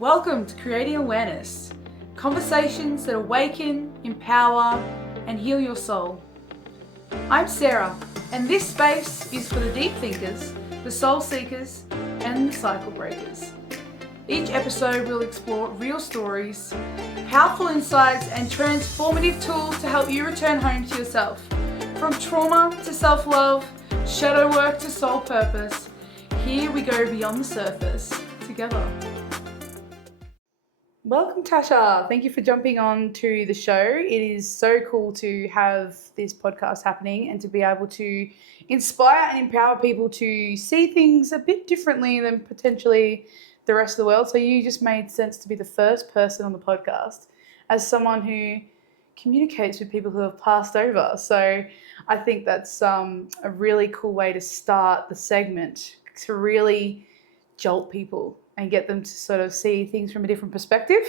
Welcome to Creating Awareness, conversations that awaken, empower, and heal your soul. I'm Sarah, and this space is for the deep thinkers, the soul seekers, and the cycle breakers. Each episode will explore real stories, powerful insights, and transformative tools to help you return home to yourself. From trauma to self-love, shadow work to soul purpose, here we go beyond the surface together. Welcome, Tasha. Thank you for jumping on to the show. It is so cool to have this podcast happening and to be able to inspire and empower people to see things a bit differently than potentially the rest of the world. So you just made sense to be the first person on the podcast as someone who communicates with people who have passed over. So I think that's a really cool way to start the segment, to really jolt people and get them to sort of see things from a different perspective.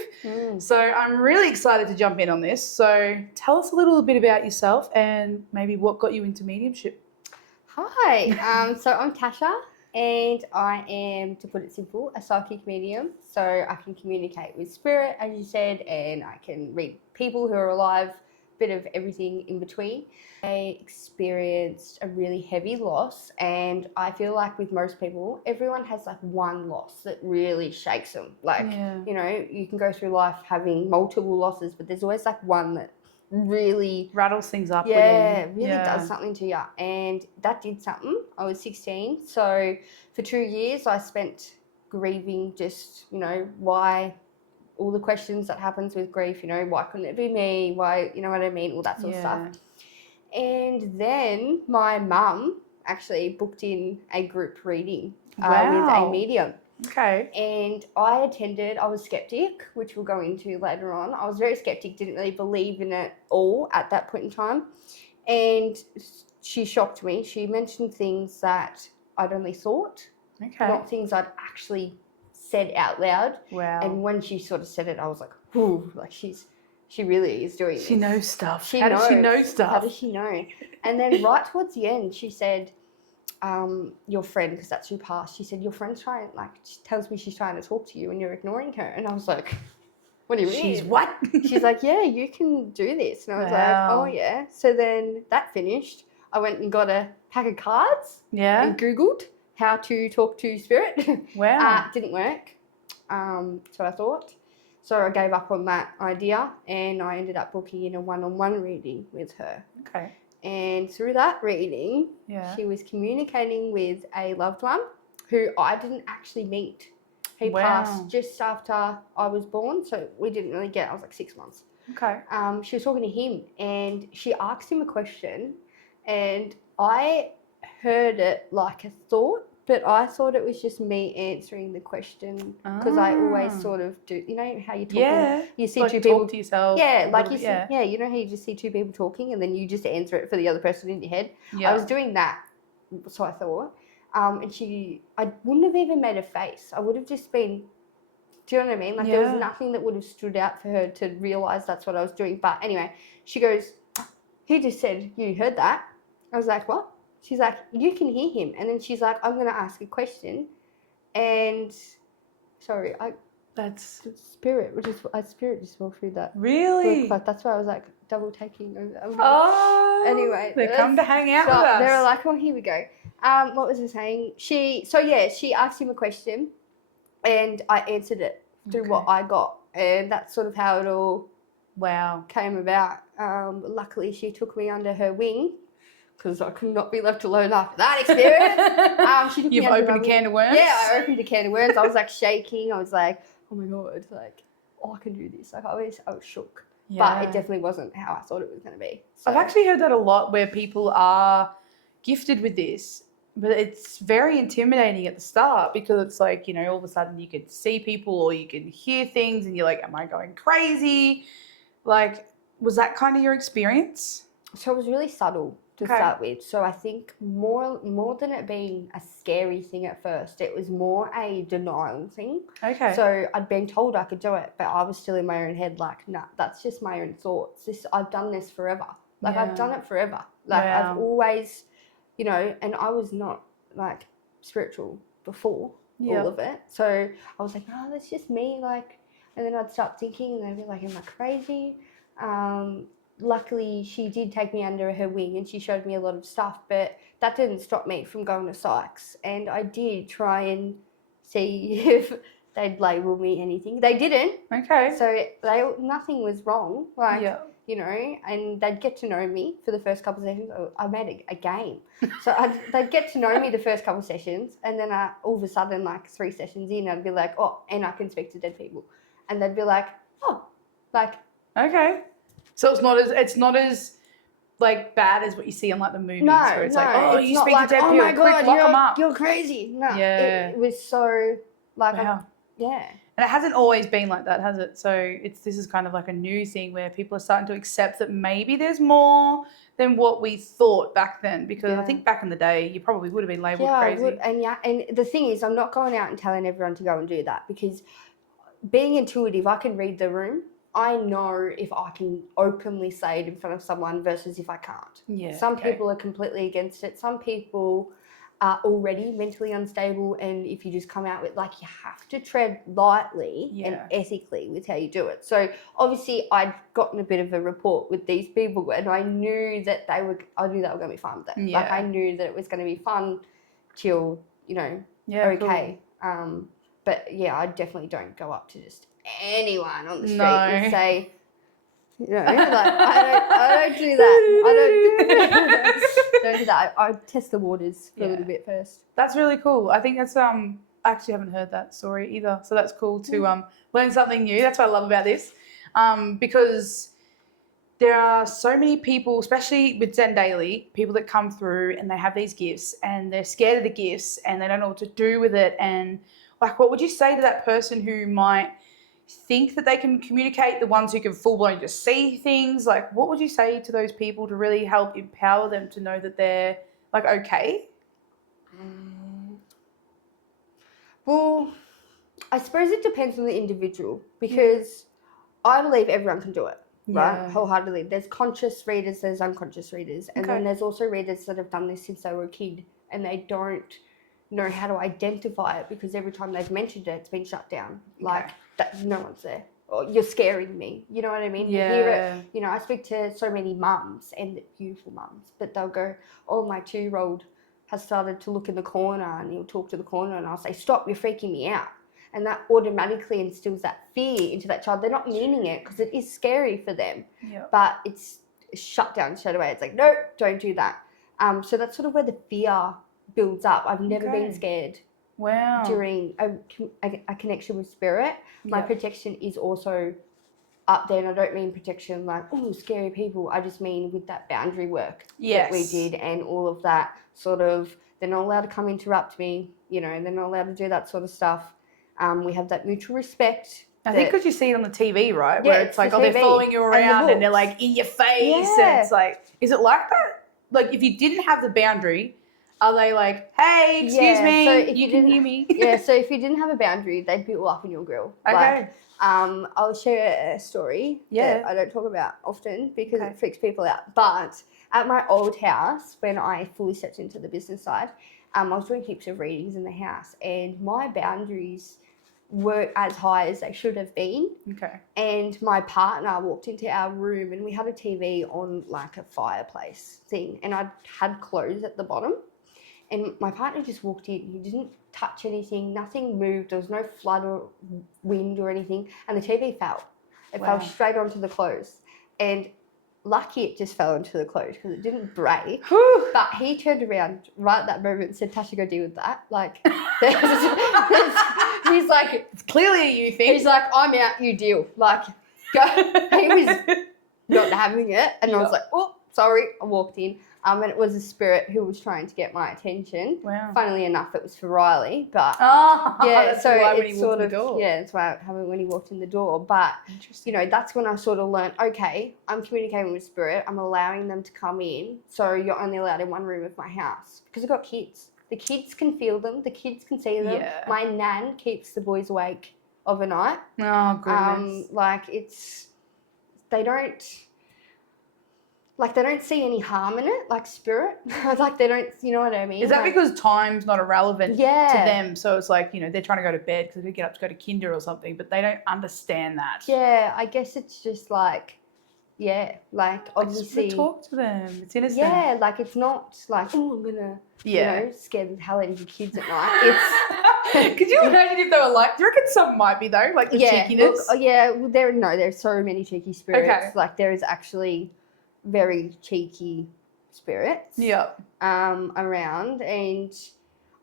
So I'm really excited to jump in on this. So tell us a little bit about yourself and maybe what got you into mediumship. Hi, so I'm Tasha and I am, to put it simple, a psychic medium. So I can communicate with spirit, as you said, and I can read people who are alive, bit of everything in between. I experienced a really heavy loss, and I feel like with most people, everyone has like one loss that really shakes them. You know, you can go through life having multiple losses, but there's always like one that really rattles things up. Does something to you, and that did something. I was 16, so for 2 years I spent grieving, just, you know, why, all the questions that happens with grief, you know, why couldn't it be me, why, you know what I mean, all that sort of stuff. And then my mum actually booked in a group reading with a medium. Okay. And I attended. I was skeptic, which we'll go into later on. I was very skeptic, didn't really believe in it all at that point in time. And she shocked me. She mentioned things that I'd only thought, not things I'd actually said out loud. Wow. And when she sort of said it, I was like, ooh, like she really is doing this. She knows stuff. How does she know stuff? How does she know? And then right towards the end, she said, your friend, because that's who passed, she said, your friend's trying, like, she tells me she's trying to talk to you and you're ignoring her. And I was like, what do you mean? She's what? She's like, yeah, you can do this. And I was like, oh, yeah. So then that finished. I went and got a pack of cards and Googled how to talk to spirit. Wow. Didn't work. So I thought. So I gave up on that idea and I ended up booking in a one-on-one reading with her. Okay. And through that reading, she was communicating with a loved one who I didn't actually meet. He passed just after I was born, so we didn't really get, I was like 6 months. Okay. She was talking to him and she asked him a question and I heard it like a thought, but I thought it was just me answering the question because I always sort of do, you know how you talk, you see like two people talk to yourself. You know how you just see two people talking and then you just answer it for the other person in your head. I was doing that, so I thought, and I wouldn't have even made a face. I would have just been, do you know what I mean? Like there was nothing that would have stood out for her to realise that's what I was doing. But anyway, she goes, he just said, you heard that? I was like, what? She's like, you can hear him. And then she's like, I'm going to ask a question. And, sorry, that's spirit, spirit just walked through that. Really? But that's why I was like double taking. Anyway. They come to hang out with us. They were like, oh, here we go. What was I saying? She asked him a question and I answered it through what I got. And that's sort of how it all came about. Luckily, she took me under her wing, because I could not be left alone after that experience. You've opened a can of worms? Yeah, I opened a can of worms. I was like shaking. I was like, oh my God, like, I can do this. Like I was shook. But it definitely wasn't how I thought it was going to be. So. I've actually heard that a lot where people are gifted with this, but it's very intimidating at the start because it's like, you know, all of a sudden you could see people or you can hear things and you're like, am I going crazy? Like, was that kind of your experience? So it was really subtle to start with. So I think more than it being a scary thing at first, it was more a denial thing. Okay. So I'd been told I could do it, but I was still in my own head like, nah, that's just my own thoughts. I've done this forever. Like I've done it forever. Like I've always, you know, and I was not like spiritual before. all of it. So I was like, oh, that's just me. Like, and then I'd start thinking, and they'd be like, am I crazy? Luckily, she did take me under her wing, and she showed me a lot of stuff, but that didn't stop me from going to psychs. And I did try and see if they'd label me anything. They didn't. Okay. So nothing was wrong. Like, Yeah. you know, and they'd get to know me for the first couple of sessions. I made a game. So they'd get to know me the first couple of sessions, and then all of a sudden, like 3 sessions in, I'd be like, oh, and I can speak to dead people. And they'd be like, oh, like. Okay. So it's not as like bad as what you see on like the movies where it's like, oh, you speak to dead people, my quick, God, lock them up. you're crazy. No, Yeah. it was so like, Wow. yeah. And it hasn't always been like that, has it? So this is kind of like a new thing where people are starting to accept that maybe there's more than what we thought back then. Because I think back in the day, you probably would have been labelled crazy. I would, and the thing is, I'm not going out and telling everyone to go and do that, because being intuitive, I can read the room. I know if I can openly say it in front of someone versus if I can't. Yeah. Some people are completely against it. Some people are already mentally unstable, and if you just come out with, like, you have to tread lightly and ethically with how you do it. So obviously I'd gotten a bit of a rapport with these people, and I knew that I knew they were going to be fun with it. Like, I knew that it was going to be fun till, you know, okay. Cool. But yeah, I definitely don't go up to just anyone on the street and say, you know, like, I don't do that. Don't do that. I test the waters for a little bit first. That's really cool. I think that's I actually haven't heard that story either. So that's cool to learn something new. That's what I love about this. Because there are so many people, especially with Zen Daily, people that come through and they have these gifts and they're scared of the gifts and they don't know what to do with it. And like, what would you say to that person who might think that they can communicate, the ones who can full-blown just see things? Like, what would you say to those people to really help empower them to know that they're, like, okay? Well, I suppose it depends on the individual, because I believe everyone can do it, right? Wholeheartedly. There's conscious readers, there's unconscious readers, and then there's also readers that have done this since they were a kid and they don't know how to identify it, because every time they've mentioned it, it's been shut down. Like, that, no one's there. Or you're scaring me. You know what I mean? You hear it. You know, I speak to so many mums, and beautiful mums, but they'll go, oh, my 2-year-old has started to look in the corner, and he'll talk to the corner, and I'll say, stop, you're freaking me out. And that automatically instills that fear into that child. They're not meaning it, because it is scary for them. But it's shut down straight away. It's like, no, don't do that. So that's sort of where the fear builds up. I've never been scared. Wow. During a connection with spirit. My protection is also up there, and I don't mean protection like, oh, scary people. I just mean with that boundary work that we did, and all of that sort of, they're not allowed to come interrupt me, you know, they're not allowed to do that sort of stuff. We have that mutual respect. I think because you see it on the TV, right? Where it's like, they're following you around and they're like in your face. And it's like, is it like that? Like, if you didn't have the boundary, are they like, hey, excuse me, so you can hear me? So if you didn't have a boundary, they'd be all up in your grill. Okay. Like, I'll share a story that I don't talk about often because it freaks people out. But at my old house, when I fully stepped into the business side, I was doing heaps of readings in the house, and my boundaries weren't as high as they should have been. Okay. And my partner walked into our room, and we had a TV on like a fireplace thing, and I had clothes at the bottom. And my partner just walked in. He didn't touch anything. Nothing moved. There was no flood or wind or anything. And the TV fell. It fell straight onto the clothes. And lucky it just fell onto the clothes because it didn't break. But he turned around right at that moment and said, Tasha, go deal with that. Like, he's like... It's clearly a you thing. He's like, I'm out, you deal. Like, go. He was not having it. And I was like, oh, sorry. I walked in. And it was a spirit who was trying to get my attention. Wow. Funnily enough, it was for Riley, but that's so why when it's he sort walked of in the door. that's why it happened when he walked in the door. But you know, that's when I sort of learned, okay, I'm communicating with spirit. I'm allowing them to come in. So you're only allowed in one room of my house because I've got kids. The kids can feel them. The kids can see them. Yeah. My nan keeps the boys awake overnight. Oh goodness. Like they don't. like they don't see any harm in it, like spirit. Like they don't, you know what I mean? Is that like, because time's not irrelevant to Yeah. them? So it's like, they're trying to go to bed because they get up to go to kinder or something, but they don't understand that. Yeah, I guess it's just like, yeah, like I just obviously. wanna talk to them. It's innocent. Yeah, like it's not like, oh, I'm gonna, scare the hell out of your kids at night. It's. Could you imagine if they were like? Do you reckon some might be though, like the cheekiness? Look, well, there's so many cheeky spirits. Okay. Like there is actually very cheeky spirits. Yep. Around, and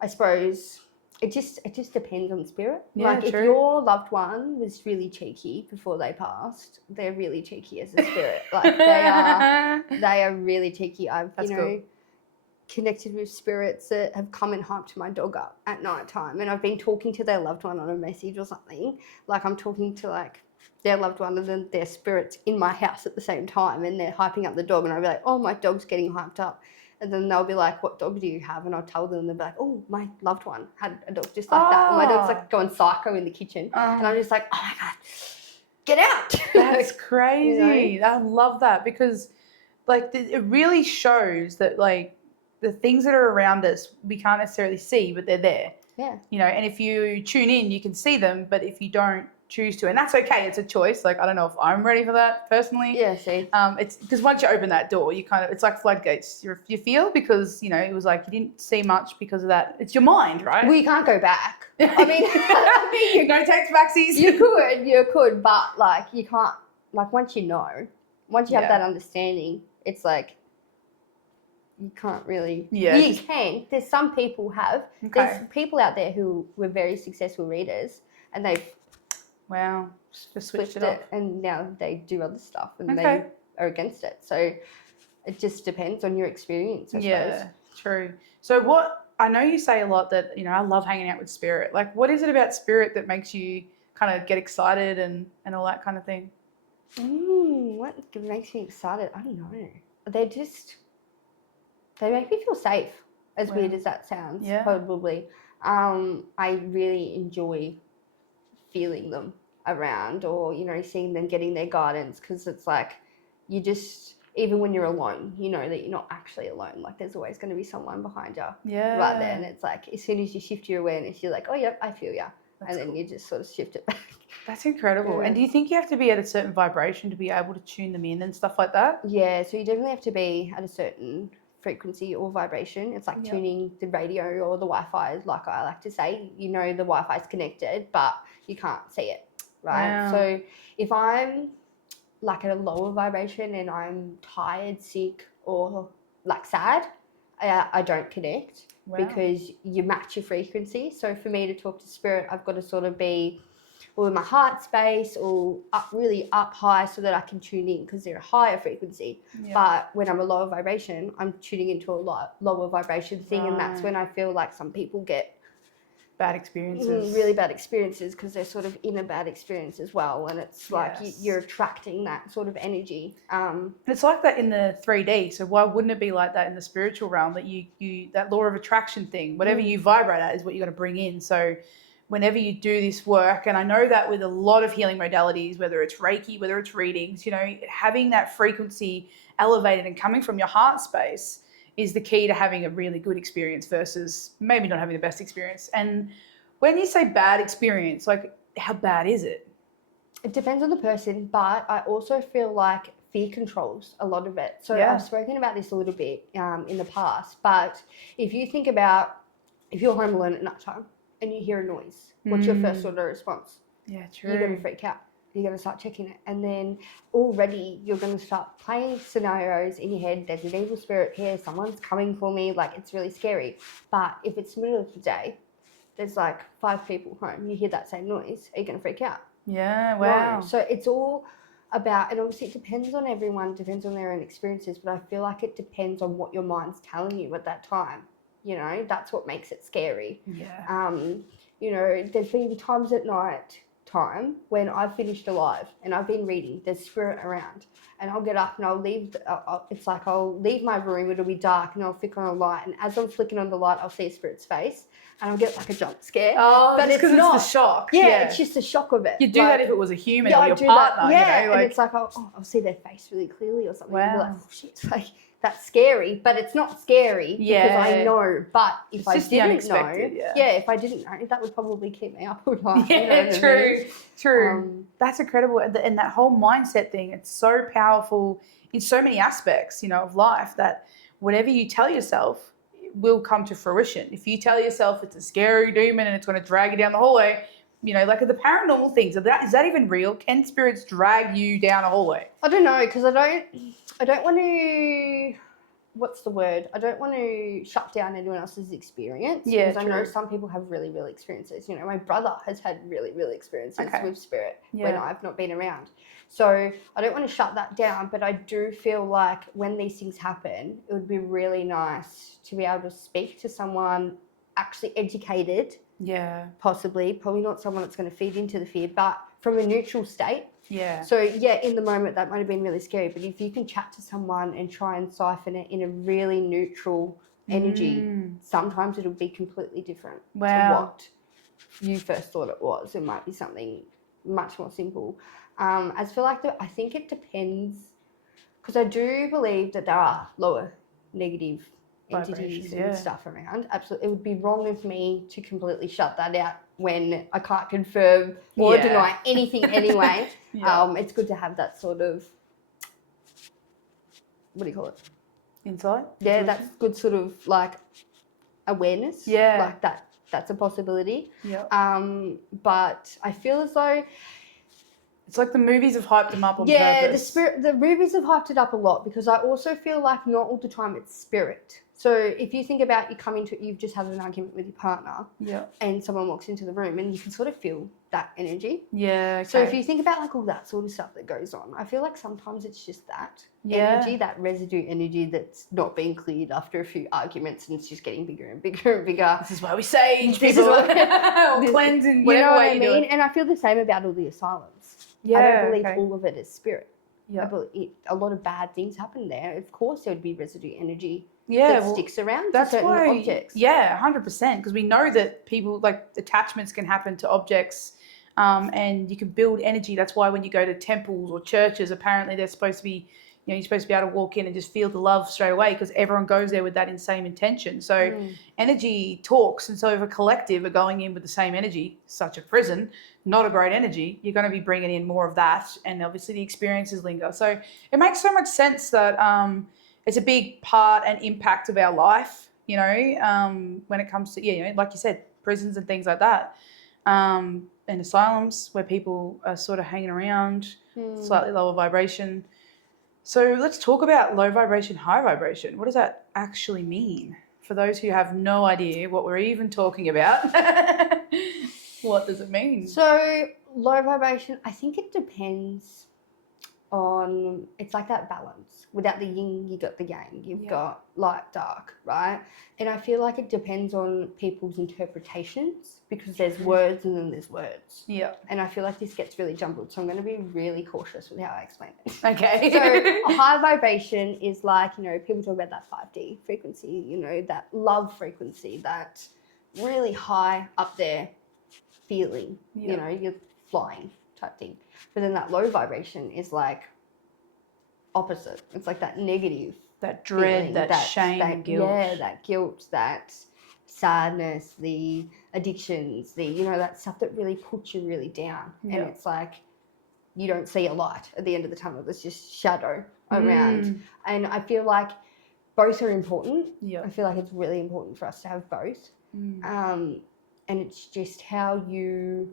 I suppose it just depends on the spirit. Yeah, like if true. your loved one was really cheeky before they passed, they're really cheeky as a spirit. Like they are really cheeky. I've That's cool. connected with spirits that have come and hyped my dog up at night time, and I've been talking to their loved one on a message or something. Like I'm talking to like their loved one and then their spirits in my house at the same time, and they're hyping up the dog, and I'll be like, oh, my dog's getting hyped up. And then they'll be like, what dog do you have? And I'll tell them, and they'll be like, oh, my loved one had a dog just like that. And my dog's like going psycho in the kitchen. And I'm just like, oh my God, get out. That's crazy. I love that because like it really shows that like the things that are around us we can't necessarily see, but they're there. Yeah. And if you tune in, you can see them, but if you don't choose to, and that's okay, it's a choice. Like I don't know if I'm ready for that personally. Yeah, see. It's because once you open that door, it's like floodgates. You feel because it was like you didn't see much because of that. It's your mind, right? Well, you can't go back. I mean, no takes backsies. You could, but like you can't. Like once you have that understanding, it's like you can't really. Yeah. You can. There's some people have. Okay. There's people out there who were very successful readers, and they've. Wow, just switched it off. And now they do other stuff, and Okay. they are against it. So it just depends on your experience, I suppose. Yeah, true. So I know you say a lot that, I love hanging out with spirit. Like, what is it about spirit that makes you kind of get excited and all that kind of thing? What makes me excited? I don't know. They make me feel safe, as weird as that sounds, probably. I really enjoy feeling them around, or seeing them getting their guidance, because it's like you just, even when you're alone, you know that you're not actually alone. Like there's always going to be someone behind you right there, and it's like as soon as you shift your awareness, you're like, oh yep, I feel ya. And then you just sort of shift it back. That's incredible. And do you think you have to be at a certain vibration to be able to tune them in and stuff like that? Yeah, so you definitely have to be at a certain frequency or vibration. It's like tuning the radio or the Wi-Fi, like I like to say. The Wi-Fi is connected, but you can't see it, right? Wow. So if I'm like at a lower vibration and I'm tired, sick, or like sad, I don't connect. Wow. Because you match your frequency. So for me to talk to spirit, I've got to sort of be in my heart space or really up high so that I can tune in, because they're a higher frequency. Yeah. But when I'm a lower vibration, I'm tuning into a lower vibration thing, and that's when I feel like some people get bad experiences. Really bad experiences, because they're sort of in a bad experience as well, and it's like you're attracting that sort of energy. It's like that in the 3D, so why wouldn't it be like that in the spiritual realm, that you that law of attraction thing, whatever you vibrate at is what you're going to bring in. So whenever you do this work, and I know that with a lot of healing modalities, whether it's Reiki, whether it's readings, having that frequency elevated and coming from your heart space is the key to having a really good experience versus maybe not having the best experience. And when you say bad experience, like how bad is it? It depends on the person, but I also feel like fear controls a lot of it. So I've spoken about this a little bit in the past, but if you think about if you're home alone at night time and you hear a noise, what's your first order response? Yeah, true. You're going to freak out. You're going to start checking it. And then already you're going to start playing scenarios in your head. There's an evil spirit here. Someone's coming for me. Like, it's really scary. But if it's the middle of the day, there's like 5 people home. You hear that same noise. Are you going to freak out? Yeah, wow. No. So it's all about, and obviously it depends on everyone, depends on their own experiences. But I feel like it depends on what your mind's telling you at that time. That's what makes it scary. Yeah. There's been times at night time when I've finished alive and I've been reading, there's spirit around, and I'll get up and I'll leave. It's like I'll leave my room. It'll be dark, and I'll flick on a light. And as I'm flicking on the light, I'll see a spirit's face, and I'll get like a jump scare. Oh, but it's not the shock. Yeah, it's just the shock of it. You do that if it was a human or your do partner. That. Yeah, you know, like, and it's like I'll see their face really clearly or something. Wow. And be like, oh shit, like that's scary, but it's not scary because I know. But if I didn't know, if I didn't know, that would probably keep me up all night. Yeah, true. That's incredible. And that whole mindset thing, it's so powerful in so many aspects, you know, of life, that whatever you tell yourself will come to fruition. If you tell yourself it's a scary demon and it's going to drag you down the hallway, you know, like the paranormal things, is that even real? Can spirits drag you down a hallway? I don't know, because I don't want to, what's the word? I don't want to shut down anyone else's experience. Yeah, because I know some people have really real experiences. You know, my brother has had really real experiences with spirit when I've not been around. So I don't want to shut that down, but I do feel like when these things happen, it would be really nice to be able to speak to someone actually educated. Yeah. Possibly. Probably not someone that's going to feed into the fear, but from a neutral state. Yeah. So, in the moment, that might have been really scary, but if you can chat to someone and try and siphon it in a really neutral energy, sometimes it'll be completely different to what you first thought it was. It might be something much more simple. I feel like I think it depends, because I do believe that there are lower negative entities and stuff around. Absolutely. It would be wrong of me to completely shut that out when I can't confirm or deny anything anyway. It's good to have that sort of, what do you call it? Insight? Yeah, that's good sort of like awareness. Yeah. Like that's a possibility. Yeah. But I feel as though it's like the movies have hyped them up on purpose. The movies have hyped it up a lot, because I also feel like not all the time it's spirit. So if you think about you've just had an argument with your partner, and someone walks into the room and you can sort of feel that energy. Yeah. Okay. So if you think about like all that sort of stuff that goes on, I feel like sometimes it's just that energy, that residue energy that's not being cleared after a few arguments, and it's just getting bigger and bigger and bigger. This is why we sage people or cleanse in whatever way you do it. And I feel the same about all the asylums. Yeah. I don't believe all of it is spirit. Yeah. I believe a lot of bad things happen there. Of course, there would be residue energy. That sticks around to certain objects. Yeah, 100%. Because we know that people, like, attachments can happen to objects, and you can build energy. That's why when you go to temples or churches, apparently they're supposed to be, you know, you're supposed to be able to walk in and just feel the love straight away, because everyone goes there with that same intention. So energy talks. And so if a collective are going in with the same energy, such a prison, not a great energy, you're going to be bringing in more of that. And obviously the experiences linger. So it makes so much sense that it's a big part and impact of our life, you know, when it comes to, you know, like you said, prisons and things like that, and asylums where people are sort of hanging around, slightly lower vibration. So let's talk about low vibration, high vibration. What does that actually mean? For those who have no idea what we're even talking about, what does it mean? So low vibration, I think it depends on, it's like that balance. Without the yin, you got the yang. You've got light, dark, right? And I feel like it depends on people's interpretations, because there's words and then there's words. Yeah. And I feel like this gets really jumbled, so I'm going to be really cautious with how I explain it. Okay. So a high vibration is like, you know, people talk about that 5D frequency, you know, that love frequency, that really high up there feeling, you know, you're flying type thing. But then that low vibration is like opposite. It's like that negative, that dread, feeling, that shame, guilt. Yeah, that guilt, that sadness, the addictions, the, you know, that stuff that really puts you really down. And it's like you don't see a light at the end of the tunnel. There's just shadow around. And I feel like both are important. Yeah. I feel like it's really important for us to have both. And it's just how you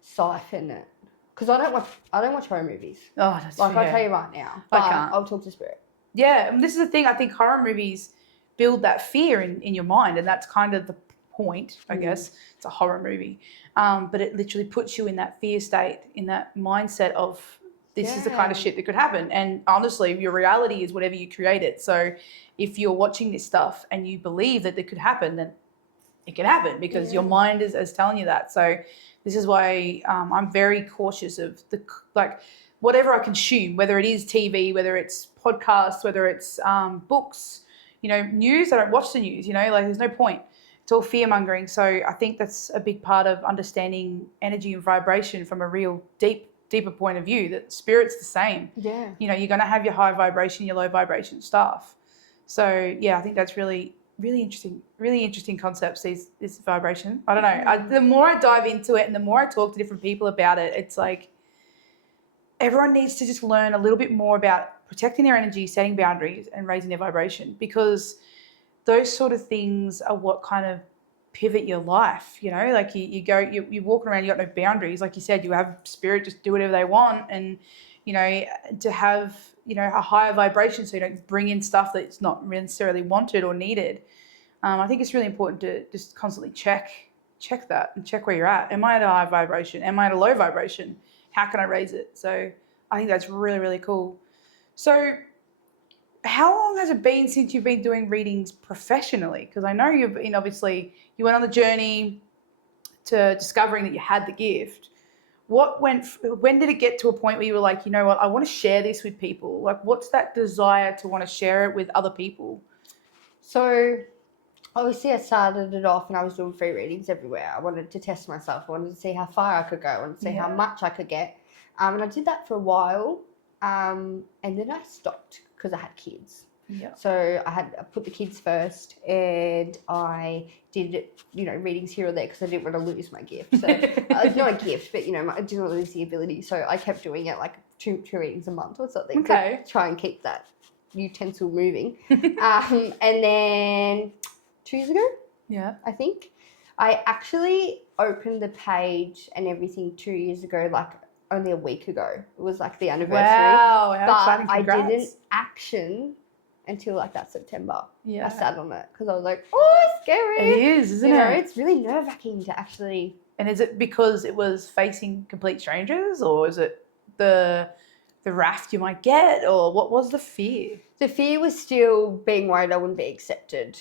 siphon it. Because I don't watch horror movies. Oh, that's like, I'll tell you right now. But I can't. I'll talk to spirit. Yeah, and this is the thing. I think horror movies build that fear in your mind, and that's kind of the point, I guess. It's a horror movie. But it literally puts you in that fear state, in that mindset of this is the kind of shit that could happen. And honestly, your reality is whatever you create it. So if you're watching this stuff and you believe that it could happen, then it can happen, because your mind is telling you that. So This is why I'm very cautious of like whatever I consume, whether it is TV, whether it's podcasts, whether it's books, news. I don't watch the news, like there's no point. It's all fear mongering. So I think that's a big part of understanding energy and vibration from a real deeper point of view, that spirit's the same. Yeah. You're going to have your high vibration, your low vibration stuff. So yeah, I think that's really interesting concepts, this vibration. I don't know. The more I dive into it and the more I talk to different people about it, it's like everyone needs to just learn a little bit more about protecting their energy, setting boundaries, and raising their vibration, because those sort of things are what kind of pivot your life. Like you're walking around, you got no boundaries. Like you said, you have spirit just do whatever they want, and to have a higher vibration, so you don't bring in stuff that's not necessarily wanted or needed. I think it's really important to just constantly check that and check where you're at. Am I at a high vibration? Am I at a low vibration? How can I raise it? So I think that's really, really cool. So how long has it been since you've been doing readings professionally? Because I know you've been, obviously, you went on the journey to discovering that you had the gift. When did it get to a point where you were like, you know what, I want to share this with people? Like, what's that desire to want to share it with other people? So obviously I started it off and I was doing free readings everywhere. I wanted to test myself. I wanted to see how far I could go. I wanted to see how much I could get. And I did that for a while. And then I stopped because I had kids. Yeah. So I put the kids first, and I did, readings here or there because I didn't want to lose my gift. So it's not a gift, but, I didn't want to lose the ability. So I kept doing it like two readings a month or something. Okay. To try and keep that utensil moving. And then 2 years ago, I think, I actually opened the page and everything 2 years ago, like only a week ago. It was like the anniversary. Wow, how exciting. But Congrats. I didn't action until like that September. Yeah. I sat on it because I was like, oh, it's scary. It is, isn't it? It's really nerve-wracking to actually... And is it because it was facing complete strangers, or is it the raft you might get, or what was the fear? The fear was still being worried I wouldn't be accepted.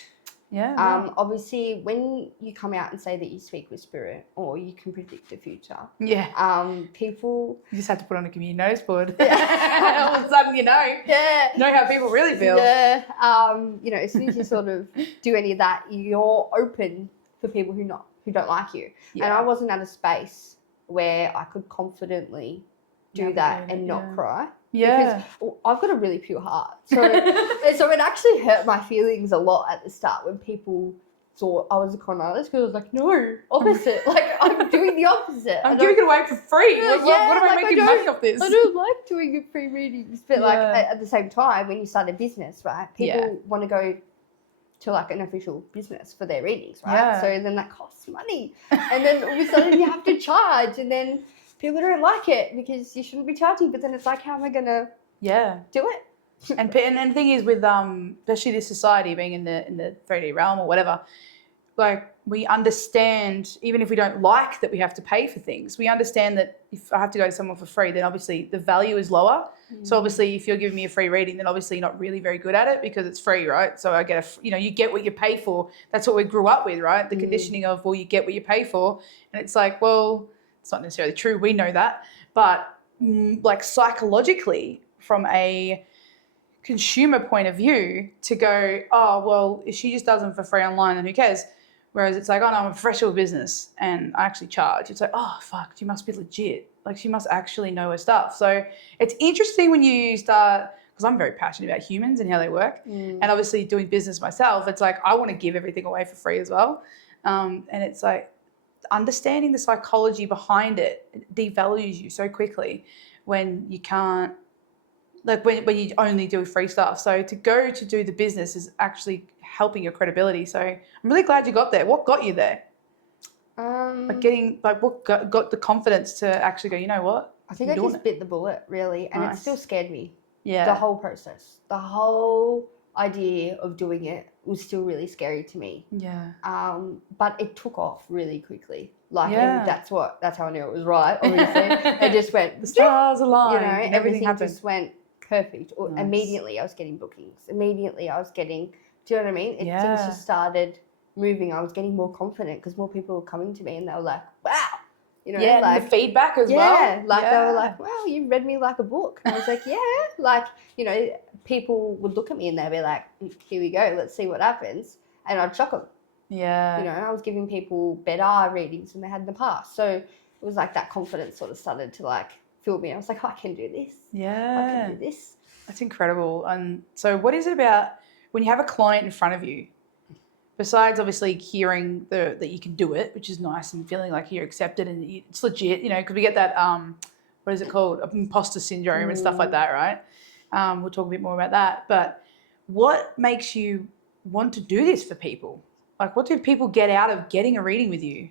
Yeah. Obviously, when you come out and say that you speak with spirit or you can predict the future, people... You just have to put on a community notice board. Yeah. All of a sudden, know how people really feel. Yeah. As soon as you sort of do any of that, you're open for people who don't like you. Yeah. And I wasn't at a space where I could confidently do that and not cry. Yeah. Because I've got a really pure heart. So it actually hurt my feelings a lot at the start when people thought I was a con artist, because I was like, no, opposite. Like, I'm doing the opposite. I'm giving it away for free. What am I making money off this? I don't like doing free readings. But at the same time, when you start a business, right, people want to go to like an official business for their readings, right? Yeah. So then that costs money. And then all of a sudden you have to charge, and then people don't like it because you shouldn't be charging. But then it's like, how am I going to do it? And the thing is, with especially this society being in the 3D realm or whatever, like, we understand, even if we don't like that we have to pay for things, we understand that if I have to go to someone for free, then obviously the value is lower. So obviously if you're giving me a free reading, then obviously you're not really very good at it because it's free, right? So I get you get what you pay for. That's what we grew up with, right? The conditioning of, well, you get what you pay for. And it's like, well, it's not necessarily true. We know that. But like, psychologically, from a consumer point of view, to go, oh, well, if she just does them for free online, then who cares? Whereas it's like, oh no, I'm a professional business and I actually charge. It's like, oh fuck, she must be legit. Like, she must actually know her stuff. So it's interesting when you start, because I'm very passionate about humans and how they work. And obviously doing business myself, it's like, I want to give everything away for free as well. And it's like, understanding the psychology behind it devalues you so quickly when you can't, like when you only do free stuff. So to go to do the business is actually helping your credibility. So I'm really glad you got there. What got you there? What got the confidence to actually go, you know what? I think I just bit the bullet, really. And it still scared me. Yeah. The whole process. The whole idea of doing it was still really scary to me. Yeah. But it took off really quickly. And that's how I knew it was right, obviously. It just went, the stars aligned. Everything happened. Just went perfect. Nice. Immediately I was getting bookings. Immediately I was getting, do you know what I mean? Things just started moving. I was getting more confident because more people were coming to me and they were like, wow, you know, Yeah, like and the feedback as well. yeah, like they were like, "Well, you read me like a book," and I was like, "Yeah," like, you know, people would look at me and they'd be like, "Here we go, let's see what happens," and I'd shock them. Yeah. You know, I was giving people better readings than they had in the past, so it was like that confidence sort of started to like fill me. I was like, oh, I can do this. Yeah. I can do this. That's incredible. And so what is it about when you have a client in front of you, besides obviously hearing that you can do it, which is nice, and feeling like you're accepted and it's legit, you know, because we get that, what is it called? Imposter syndrome and stuff like that, right? We'll talk a bit more about that. But what makes you want to do this for people? Like, what do people get out of getting a reading with you?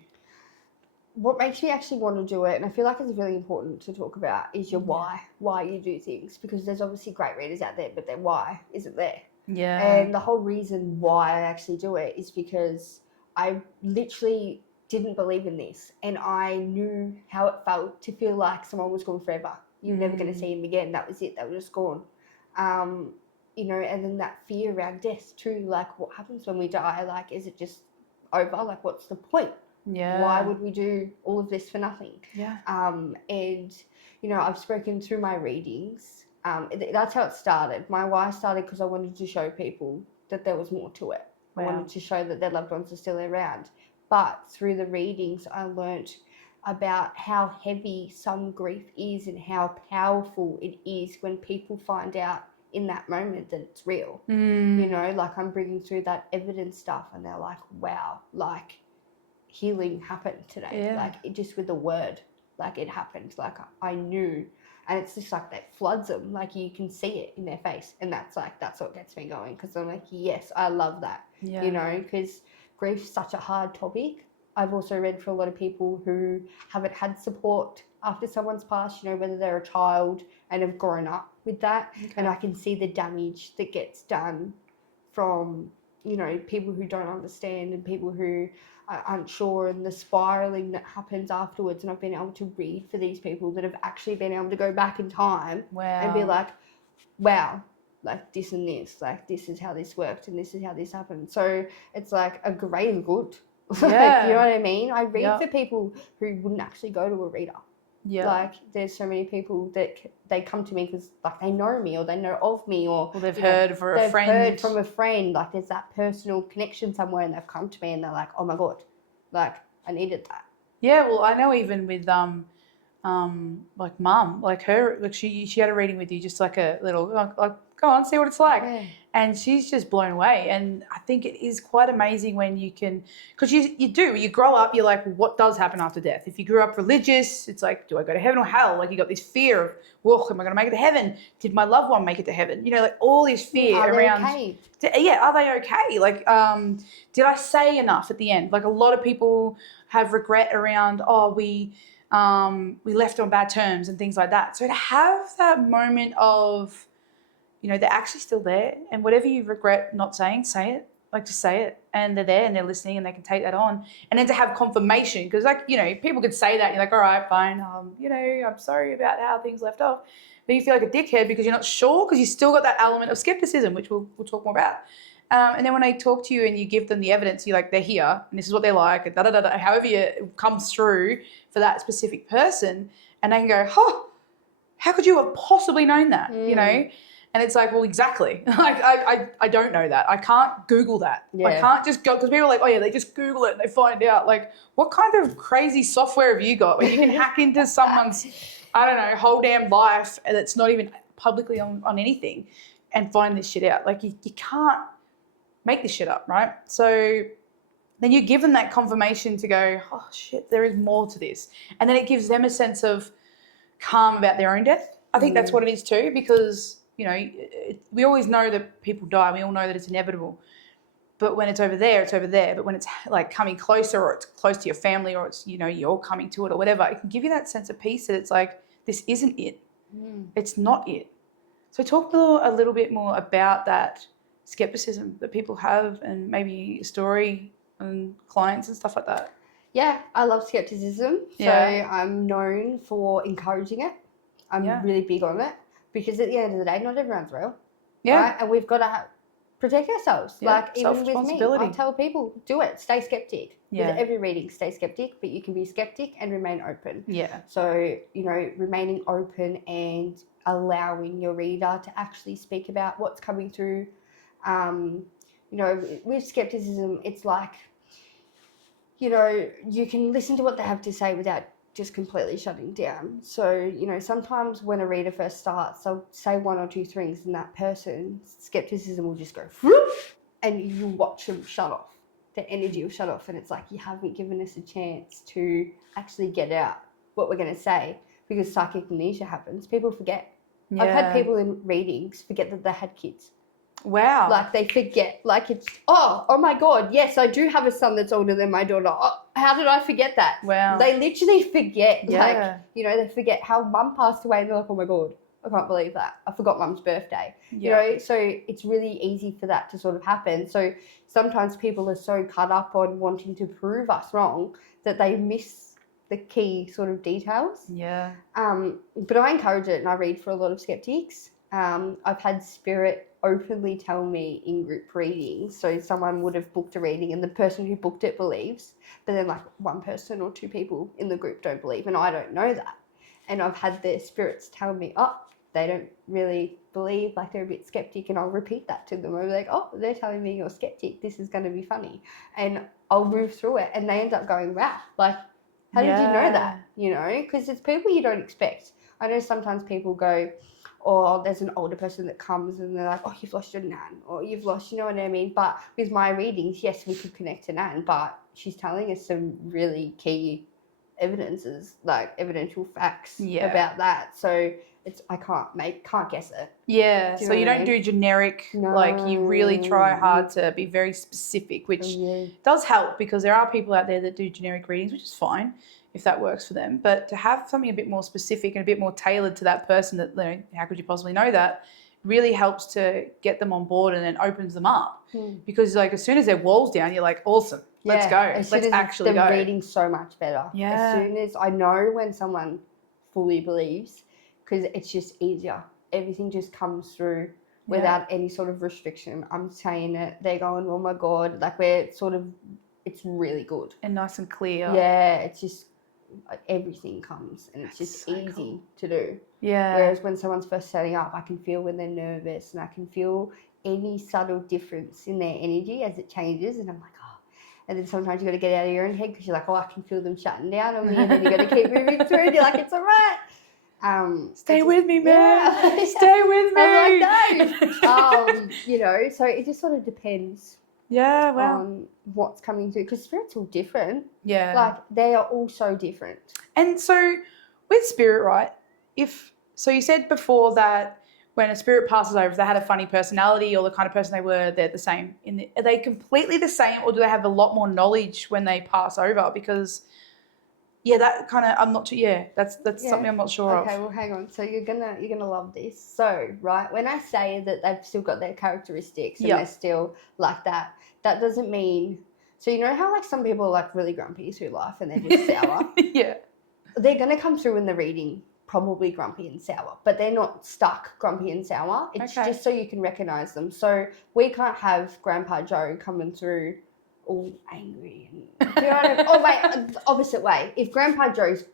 What makes me actually want to do it, and I feel like it's really important to talk about, is your why you do things, because there's obviously great readers out there, but their why isn't there. Yeah. And the whole reason why I actually do it is because I literally didn't believe in this, and I knew how it felt to feel like someone was gone forever. You're never going to see him again. That was it. They were just gone. You know, and then that fear around death too. Like, what happens when we die? Like, is it just over? Like, what's the point? Yeah. Why would we do all of this for nothing? Yeah. And, you know, I've spoken through my readings. That's how it started. My why started because I wanted to show people that there was more to it. Wow. I wanted to show that their loved ones are still around. But through the readings, I learnt about how heavy some grief is and how powerful it is when people find out in that moment that it's real. You know, like I'm bringing through that evidence stuff and they're like, wow, like healing happened today. Yeah. Like it just with the word, like it happened. Like I knew. And it's just like that floods them. Like you can see it in their face. And that's what gets me going. Because I'm like, yes, I love that. Yeah. You know, because grief's such a hard topic. I've also read for a lot of people who haven't had support after someone's passed, you know, whether they're a child and have grown up with that. Okay. And I can see the damage that gets done from, you know, people who don't understand and people who are unsure, and the spiraling that happens afterwards. And I've been able to read for these people that have actually been able to go back in time and be like, wow, like this and this, like this is how this worked and this is how this happened. So it's like a greater good. Yeah. You know what I mean? I read for people who wouldn't actually go to a reader. Yeah. Like there's so many people that they come to me because like they know me or they know of me or they've heard from a friend. They've heard from a friend. Like there's that personal connection somewhere, and they've come to me and they're like, oh my God, like I needed that. Yeah, well, I know even with like mum, like her, like she had a reading with you, just like a little, like go on, see what it's like. Yeah. And she's just blown away. And I think it is quite amazing when you can, because you grow up, you're like, what does happen after death? If you grew up religious, it's like, do I go to heaven or hell? Like you got this fear of, well, am I going to make it to heaven? Did my loved one make it to heaven? You know, like all this fear around. Okay? Are they okay? Like, did I say enough at the end? Like a lot of people have regret around, we left on bad terms and things like that. So to have that moment of, you know, they're actually still there, and whatever you regret not saying, say it. Like just say it, and they're there and they're listening and they can take that on. And then to have confirmation, because like, you know, people could say that and you're like, all right, fine, you know, I'm sorry about how things left off. But you feel like a dickhead because you're not sure, because you still got that element of skepticism, which we'll talk more about. And then when they talk to you and you give them the evidence, you're like, they're here and this is what they're like, and da-da-da-da, however it comes through for that specific person, and they can go, how could you have possibly known that, you know? And it's like, well, exactly. Like, I don't know that. I can't Google that. Yeah. I can't just go, because people are like, oh yeah, they just Google it and they find out. Like, what kind of crazy software have you got where you can hack into someone's, I don't know, whole damn life that's not even publicly on anything and find this shit out? Like, you can't make this shit up, right? So then you give them that confirmation to go, oh shit, there is more to this. And then it gives them a sense of calm about their own death. I think that's what it is too, because, you know, we always know that people die. We all know that it's inevitable. But when it's over there, it's over there. But when it's like coming closer, or it's close to your family, or it's, you know, you're coming to it or whatever, it can give you that sense of peace that it's like, this isn't it. It's not it. So talk a little bit more about that skepticism that people have, and maybe a story and clients and stuff like that. Yeah, I love skepticism. So I'm known for encouraging it. I'm really big on it, because at the end of the day, not everyone's real. Yeah. Right? And we've got to protect ourselves. Yeah, Like even with me, self-responsibility. I tell people, do it. Stay skeptic. Yeah. With every reading, stay skeptic, but you can be skeptic and remain open. Yeah. So, remaining open and allowing your reader to actually speak about what's coming through. With skepticism, it's like, you can listen to what they have to say without just completely shutting down. So, sometimes when a reader first starts, they'll say one or two things and that person's skepticism will just go whoop, and you watch them shut off. The energy will shut off, and it's like, you haven't given us a chance to actually get out what we're going to say, because psychic amnesia happens. People forget. Yeah. I've had people in readings forget that they had kids. Wow. Like they forget, like it's, oh my God, yes, I do have a son that's older than my daughter. Oh, how did I forget that? Wow. They literally forget, Yeah. they forget how mum passed away and they're like, oh my God, I can't believe that. I forgot mum's birthday. Yeah. So it's really easy for that to sort of happen. So sometimes people are so caught up on wanting to prove us wrong that they miss the key sort of details. Yeah. But I encourage it, and I read for a lot of skeptics. I've had spirit openly tell me in group readings. So someone would have booked a reading and the person who booked it believes, but then like one person or two people in the group don't believe, and I don't know that. And I've had their spirits tell me, oh, they don't really believe, like they're a bit skeptic, and I'll repeat that to them. I'll be like, oh, they're telling me you're skeptic. This is going to be funny. And I'll move through it, and they end up going, wow, like, how did you know that? Because it's people you don't expect. I know sometimes people go, or there's an older person that comes and they're like, oh, you've lost your nan, or you've lost, you know what I mean? But with my readings, yes, we could connect to nan, but she's telling us some really key evidences, like evidential facts about that. So I can't guess it. Yeah. Do you So know you what I don't mean? do generic, like you really try hard to be very specific, which does help, because there are people out there that do generic readings, which is fine if that works for them. But to have something a bit more specific and a bit more tailored to that person, that, how could you possibly know that, really helps to get them on board, and then opens them up. Because like as soon as their wall's down, you're like, awesome, let's go. Let's actually go. The reading's so much better. Yeah. As soon as I know when someone fully believes, because it's just easier. Everything just comes through without any sort of restriction. I'm saying it, they're going, oh my God, like it's really good. And nice and clear. Yeah, it's just like everything comes, and it's just so easy to do. Yeah. Whereas when someone's first setting up, I can feel when they're nervous, and I can feel any subtle difference in their energy as it changes, and I'm like, oh. And then sometimes you got to get out of your own head, because you're like, oh, I can feel them shutting down on me, and then you got to keep moving through, and you're like, it's all right. Stay with me, man. Yeah. Stay with me. I'm like, no. So it just sort of depends. Yeah, wow. On what's coming through, because spirit's all different. Yeah. Like they are all so different. And so with spirit, right? So you said before that when a spirit passes over, if they had a funny personality or the kind of person they were, they're the same. Are they completely the same, or do they have a lot more knowledge when they pass over? Because that kind of, I'm not sure. Yeah, that's something I'm not sure of. Okay, well, hang on. So you're gonna love this. So right, when I say that they've still got their characteristics and they're still like that, that doesn't mean. So you know how like some people are like really grumpy through life and they're just sour. Yeah. They're gonna come through in the reading probably grumpy and sour, but they're not stuck grumpy and sour. It's just so you can recognize them. So we can't have Grandpa Joe coming through all angry and, do you know what I mean? Oh wait, opposite way. If Grandpa Joe's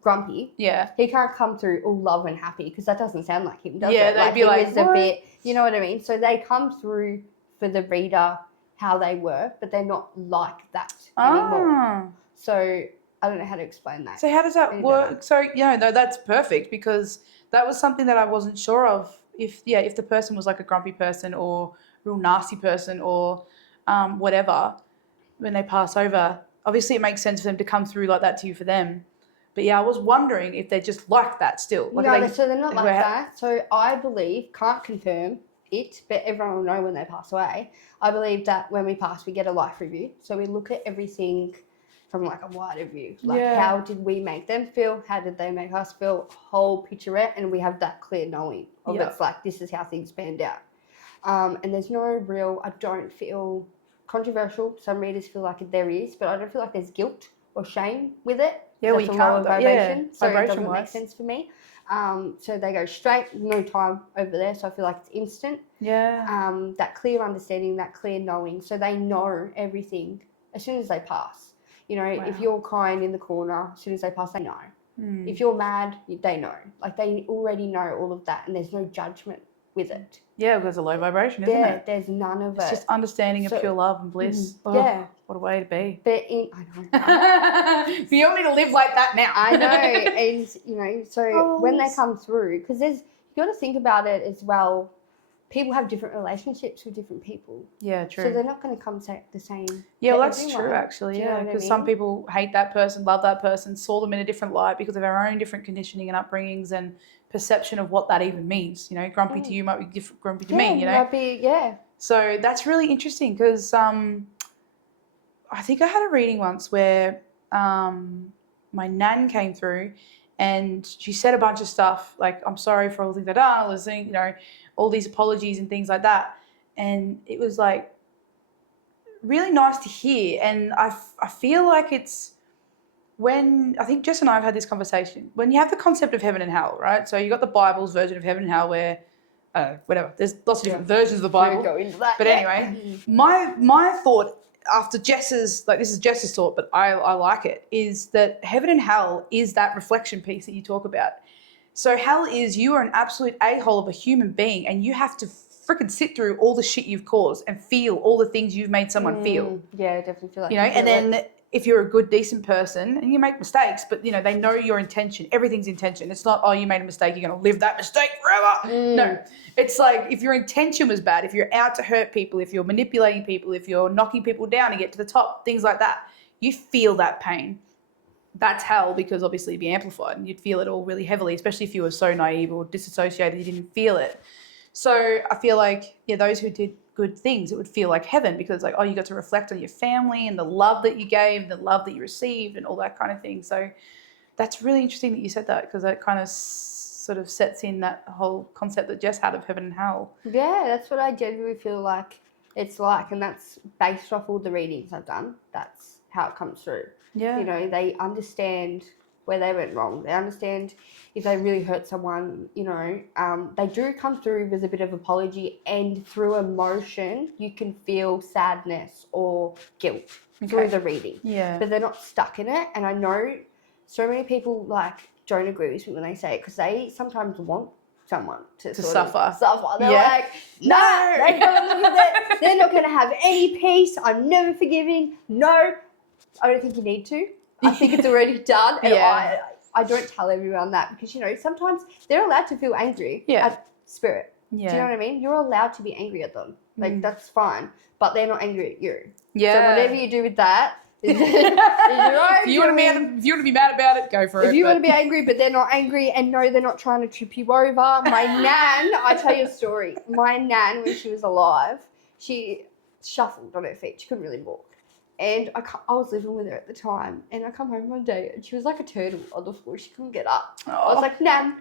grumpy, he can't come through all love and happy, because that doesn't sound like him, does it? They'd be like, a bit, you know what I mean? So they come through for the reader how they were, but they're not like that anymore. So I don't know how to explain that. So how does that work? So no, that's perfect, because that was something that I wasn't sure of. If the person was like a grumpy person or real nasty person or whatever, when they pass over, obviously it makes sense for them to come through like that to you for them. But I was wondering if they're just like that still. Like so they're not like that. So I believe, can't confirm it, but everyone will know when they pass away. I believe that when we pass, we get a life review. So we look at everything from like a wider view. Like how did we make them feel? How did they make us feel? Whole picturette, and we have that clear knowing of it's like, this is how things panned out. And there's no real, I don't feel controversial. Some readers feel like there is, but I don't feel like there's guilt or shame with it. Yeah, well, That's you a lower can't. vibration, Yeah, so it doesn't vibration-wise. make sense for me. So they go straight, no time over there. So I feel like it's instant. Yeah. That clear understanding, that clear knowing. So they know everything as soon as they pass. You know, if Wow. you're crying in the corner, as soon as they pass, they know. Mm. If you're mad, they know. Like they already know all of that, and there's no judgment with it. Yeah, because it's a low vibration, isn't it? There's none of It's it. just understanding of pure love and bliss. Oh, Yeah. what a way to be. But I know. You don't need to live like that now. I know, and you know, so when they Oh. come through, because you got to think about it as well. People have different relationships with different people, Yeah, true. so they're not going to come the same. Yeah, for well, that's everyone. true, actually. Do you know Yeah, what I because mean? some people hate that person, love that person, saw them in a different light because of our own different conditioning and upbringings and perception of what that even means. You know, grumpy to you might be different, grumpy to me. You know, might be, so that's really interesting because I think I had a reading once where my nan came through and she said a bunch of stuff like, I'm sorry for all the things I've done, all this thing, you know, all these apologies and things like that. And it was like really nice to hear. And I feel like it's when, I think Jess and I have had this conversation, when you have the concept of heaven and hell, right? So you got the Bible's version of heaven and hell where, whatever, there's lots of different versions of the Bible. Go into that. But anyway, my thought after Jess's, like this is Jess's thought, but I like it, is that heaven and hell is that reflection piece that you talk about. So hell is you are an absolute a-hole of a human being and you have to freaking sit through all the shit you've caused and feel all the things you've made someone feel. Yeah, I definitely feel like you know, and then if you're a good, decent person and you make mistakes, but you know, they know your intention. Everything's intention. It's not, oh, you made a mistake, you're going to live that mistake forever. No, it's like if your intention was bad, if you're out to hurt people, if you're manipulating people, if you're knocking people down to get to the top, things like that, you feel that pain. That's hell because obviously it'd be amplified and you'd feel it all really heavily, especially if you were so naive or disassociated, you didn't feel it. So I feel like, yeah, those who did good things, it would feel like heaven because like, oh, you got to reflect on your family and the love that you gave, the love that you received and all that kind of thing. So that's really interesting that you said that because that kind of sort of sets in that whole concept that Jess had of heaven and hell. Yeah, that's what I genuinely feel like it's like, and that's based off all the readings I've done. That's how it comes through. Yeah. You know, they understand where they went wrong. They understand if they really hurt someone, you know, they do come through with a bit of apology and through emotion, you can feel sadness or guilt through the reading. Yeah. But they're not stuck in it. And I know so many people like don't agree with me when they say it because they sometimes want someone to suffer. They're like, no, they're not going to have any peace. I'm never forgiving. No, I don't think you need to. I think it's already done. And I don't tell everyone that because, you know, sometimes they're allowed to feel angry at spirit. Yeah. Do you know what I mean? You're allowed to be angry at them. Like, that's fine. But they're not angry at you. Yeah. So whatever you do with that is your own. If you want to be mad about it, go for it. If you want to be angry, but they're not angry, and no, they're not trying to trip you over. My nan, I tell you a story. My nan, when she was alive, she shuffled on her feet. She couldn't really walk. And I was living with her at the time, and I come home one day, and she was like a turtle on the floor. She couldn't get up. Oh. I was like, Nan,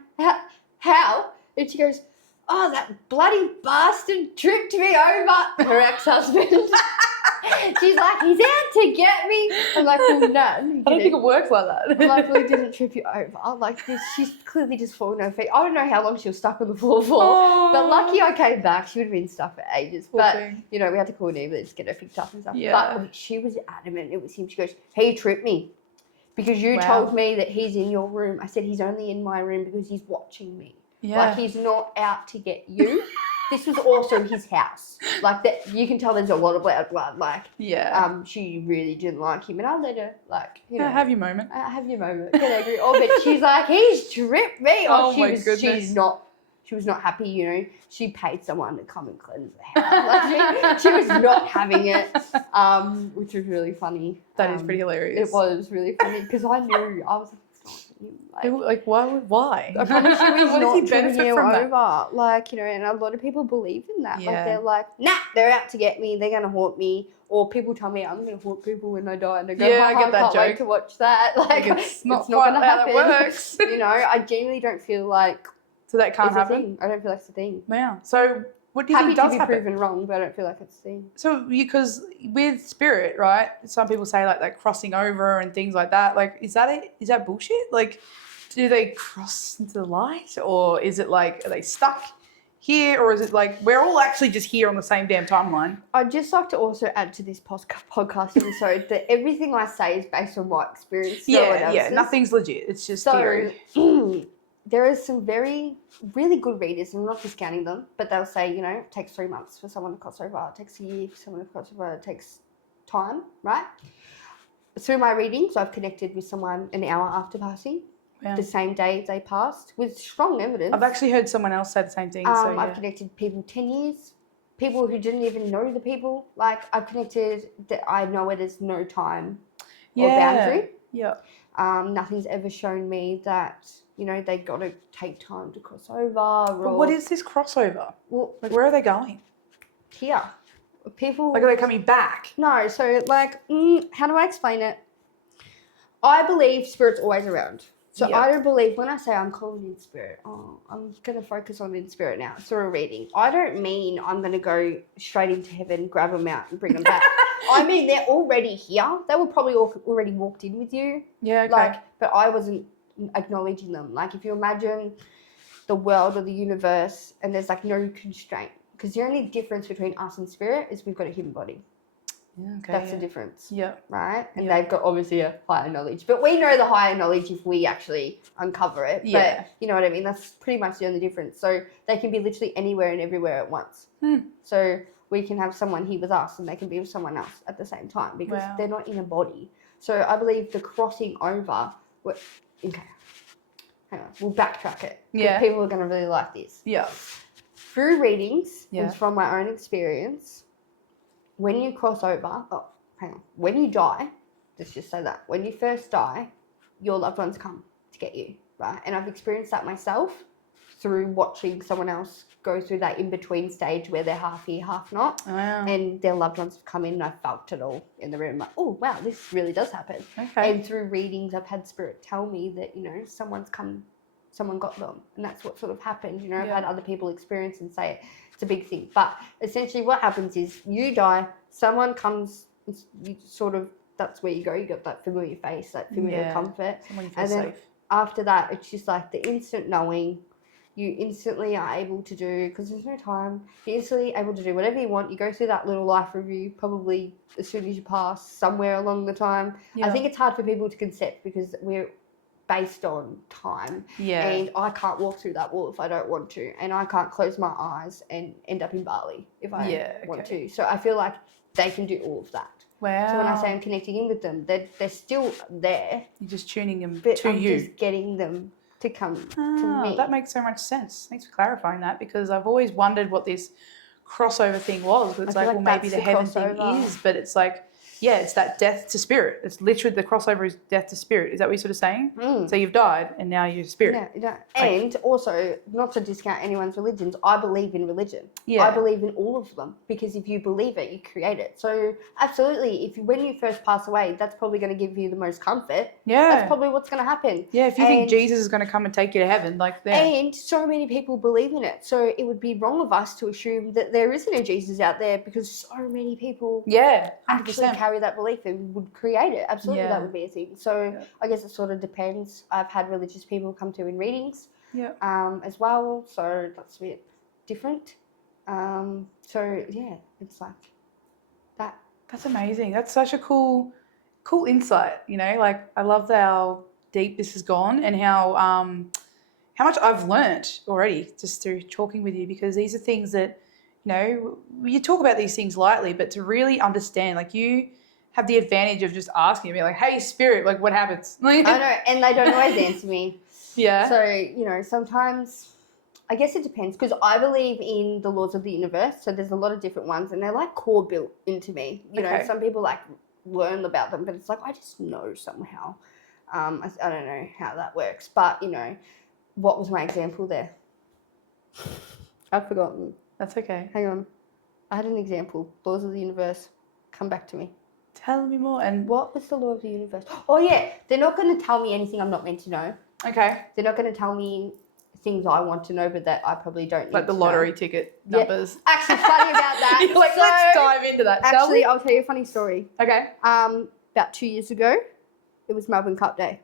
how? And she goes, oh, that bloody bastard tripped me over. Her ex-husband. She's like, he's out to get me. I'm like, well, Nan. I don't think it works like that. I'm like, well, he didn't trip you over. I'm like, she's clearly just falling on her feet. I don't know how long she was stuck on the floor for. Oh. But lucky I came back. She would have been stuck for ages. Poor But, thing. you know, we had to call an ambulance to get her picked up and stuff. Yeah. But she was adamant it was him. She goes, he tripped me because you told me that he's in your room. I said, he's only in my room because he's watching me. Yeah. Like, he's not out to get you. This was also his house. Like, that, you can tell there's a lot of blood. Like, she really didn't like him. And I let her, like, you know. Have your moment. Have your moment. Get angry. Oh, but she's like, he's tripped me. My goodness. She was not happy, you know. She paid someone to come and cleanse the house. Like, she was not having it, which was really funny. That is pretty hilarious. It was really funny because I knew. I was like, why? I promise you, he's What does not he tripping benefit you from that? over. Like, you know, and a lot of people believe in that. Yeah. Like, they're like, nah, they're out to get me. They're going to haunt me. Or people tell me I'm going to haunt people when I die. And I go, Yeah, I I get that can't wait joke. to watch that. Like, it's not going to how happen. that works. You know, I genuinely don't feel like So that can't it's a happen? thing. I don't feel like it's a thing. Yeah. So What do you Happy think to does be happen? proven wrong, but I don't feel like it's the... So because with spirit, right? Some people say like crossing over and things like that. Like, is that bullshit? Like, do they cross into the light, or is it like, are they stuck here, or is it like we're all actually just here on the same damn timeline? I'd just like to also add to this podcast episode that everything I say is based on my experience. No one else's. Nothing's legit. It's just theory. There is some really good readers, and I'm not discounting them, but they'll say, you know, it takes 3 months for someone to cross over, it takes a year for someone to cross over, it takes time, right? Through my readings, I've connected with someone an hour after passing, Wow. the same day they passed, with strong evidence. I've actually heard someone else say the same thing. I've connected people 10 years, people who didn't even know the people. Like, I've connected that I know it is no time or boundary. Yeah. Nothing's ever shown me that, you know, they got to take time to cross over. But what is this crossover? Well, Like, where are they going? here. People... Like, are they coming back? No, so, like, how do I explain it? I believe spirit's always around. So I don't believe, when I say I'm calling in spirit, I'm going to focus on in spirit now, through a reading. I don't mean I'm going to go straight into heaven, grab them out and bring them back. I mean, they're already here. They were probably already walked in with you. Yeah, okay. Like, but I wasn't acknowledging them. Like, if you imagine the world or the universe and there's like no constraint, because the only difference between us and spirit is we've got a human body. Yeah, okay. That's the difference. Yeah. Right? And they've got obviously a higher knowledge. But we know the higher knowledge if we actually uncover it. Yeah. But you know what I mean? That's pretty much the only difference. So they can be literally anywhere and everywhere at once. So we can have someone here with us and they can be with someone else at the same time because they're not in a body. So I believe the crossing over... Okay. Hang on. We'll backtrack it. Yeah. People are going to really like this. Yeah. Through readings and from my own experience... When you cross over, when you die, let's just say that, when you first die, your loved ones come to get you, right? And I've experienced that myself through watching someone else go through that in-between stage where they're half here, half not. Wow. And their loved ones have come in and I felt it all in the room. Like, oh, wow, this really does happen. Okay. And through readings, I've had spirit tell me that, you know, someone got them. And that's what sort of happened. You know, I've had other people experience and say it. It's a big thing. But essentially what happens is you die, someone comes, you sort of, that's where you go. You got that familiar face, that familiar comfort. Someone you feel and then safe. after that, it's just like the instant knowing. You instantly are able to do, because there's no time, you're instantly able to do whatever you want. You go through that little life review probably as soon as you pass, somewhere along the time. I think it's hard for people to concept because we're based on time. Yeah. And I can't walk through that wall if I don't want to. And I can't close my eyes and end up in Bali if I want to. So I feel like they can do all of that. Wow. So when I say I'm connecting in with them, they're still there. You're just tuning them but to I'm you. just getting them to come to me. That makes so much sense. Thanks for clarifying that, because I've always wondered what this crossover thing was. But it's like, well, maybe the heaven thing is, but it's like, yeah, it's that death to spirit. It's literally the crossover is death to spirit. Is that what you're sort of saying? So you've died and now you're spirit. Yeah. And also, not to discount anyone's religions, I believe in religion. Yeah. I believe in all of them because if you believe it, you create it. So absolutely, when you first pass away, that's probably going to give you the most comfort. Yeah. That's probably what's going to happen. Yeah, if you think Jesus is going to come and take you to heaven, like that. And so many people believe in it. So it would be wrong of us to assume that there isn't a Jesus out there because so many people actually carry that belief and would create it. Absolutely, that would be a thing. So I guess it sort of depends. I've had religious people come to in readings as well. So that's a bit different. It's like that. That's amazing. That's such a cool insight. You know, like I love how deep this has gone and how much I've learnt already just through talking with you, because these are things that, you know, you talk about these things lightly, but to really understand, like you have the advantage of just asking me, like, hey, spirit, like what happens? I know, and they don't always answer me. Yeah. So, you know, sometimes, I guess it depends, because I believe in the laws of the universe, so there's a lot of different ones, and they're like core built into me. You know, some people like learn about them, but it's like I just know somehow. I don't know how that works, but, you know, what was my example there? I've forgotten. That's okay. Hang on. I had an example. Laws of the universe. Come back to me. Tell me more. And what was the law of the universe? Oh, yeah. They're not going to tell me anything I'm not meant to know. Okay. They're not going to tell me things I want to know, but that I probably don't need Like the to know. lottery ticket numbers. Yeah. Actually, funny about that. You're like, let's dive into that, shall we? Actually, I'll tell you a funny story. Okay. About 2 years ago, it was Melbourne Cup Day.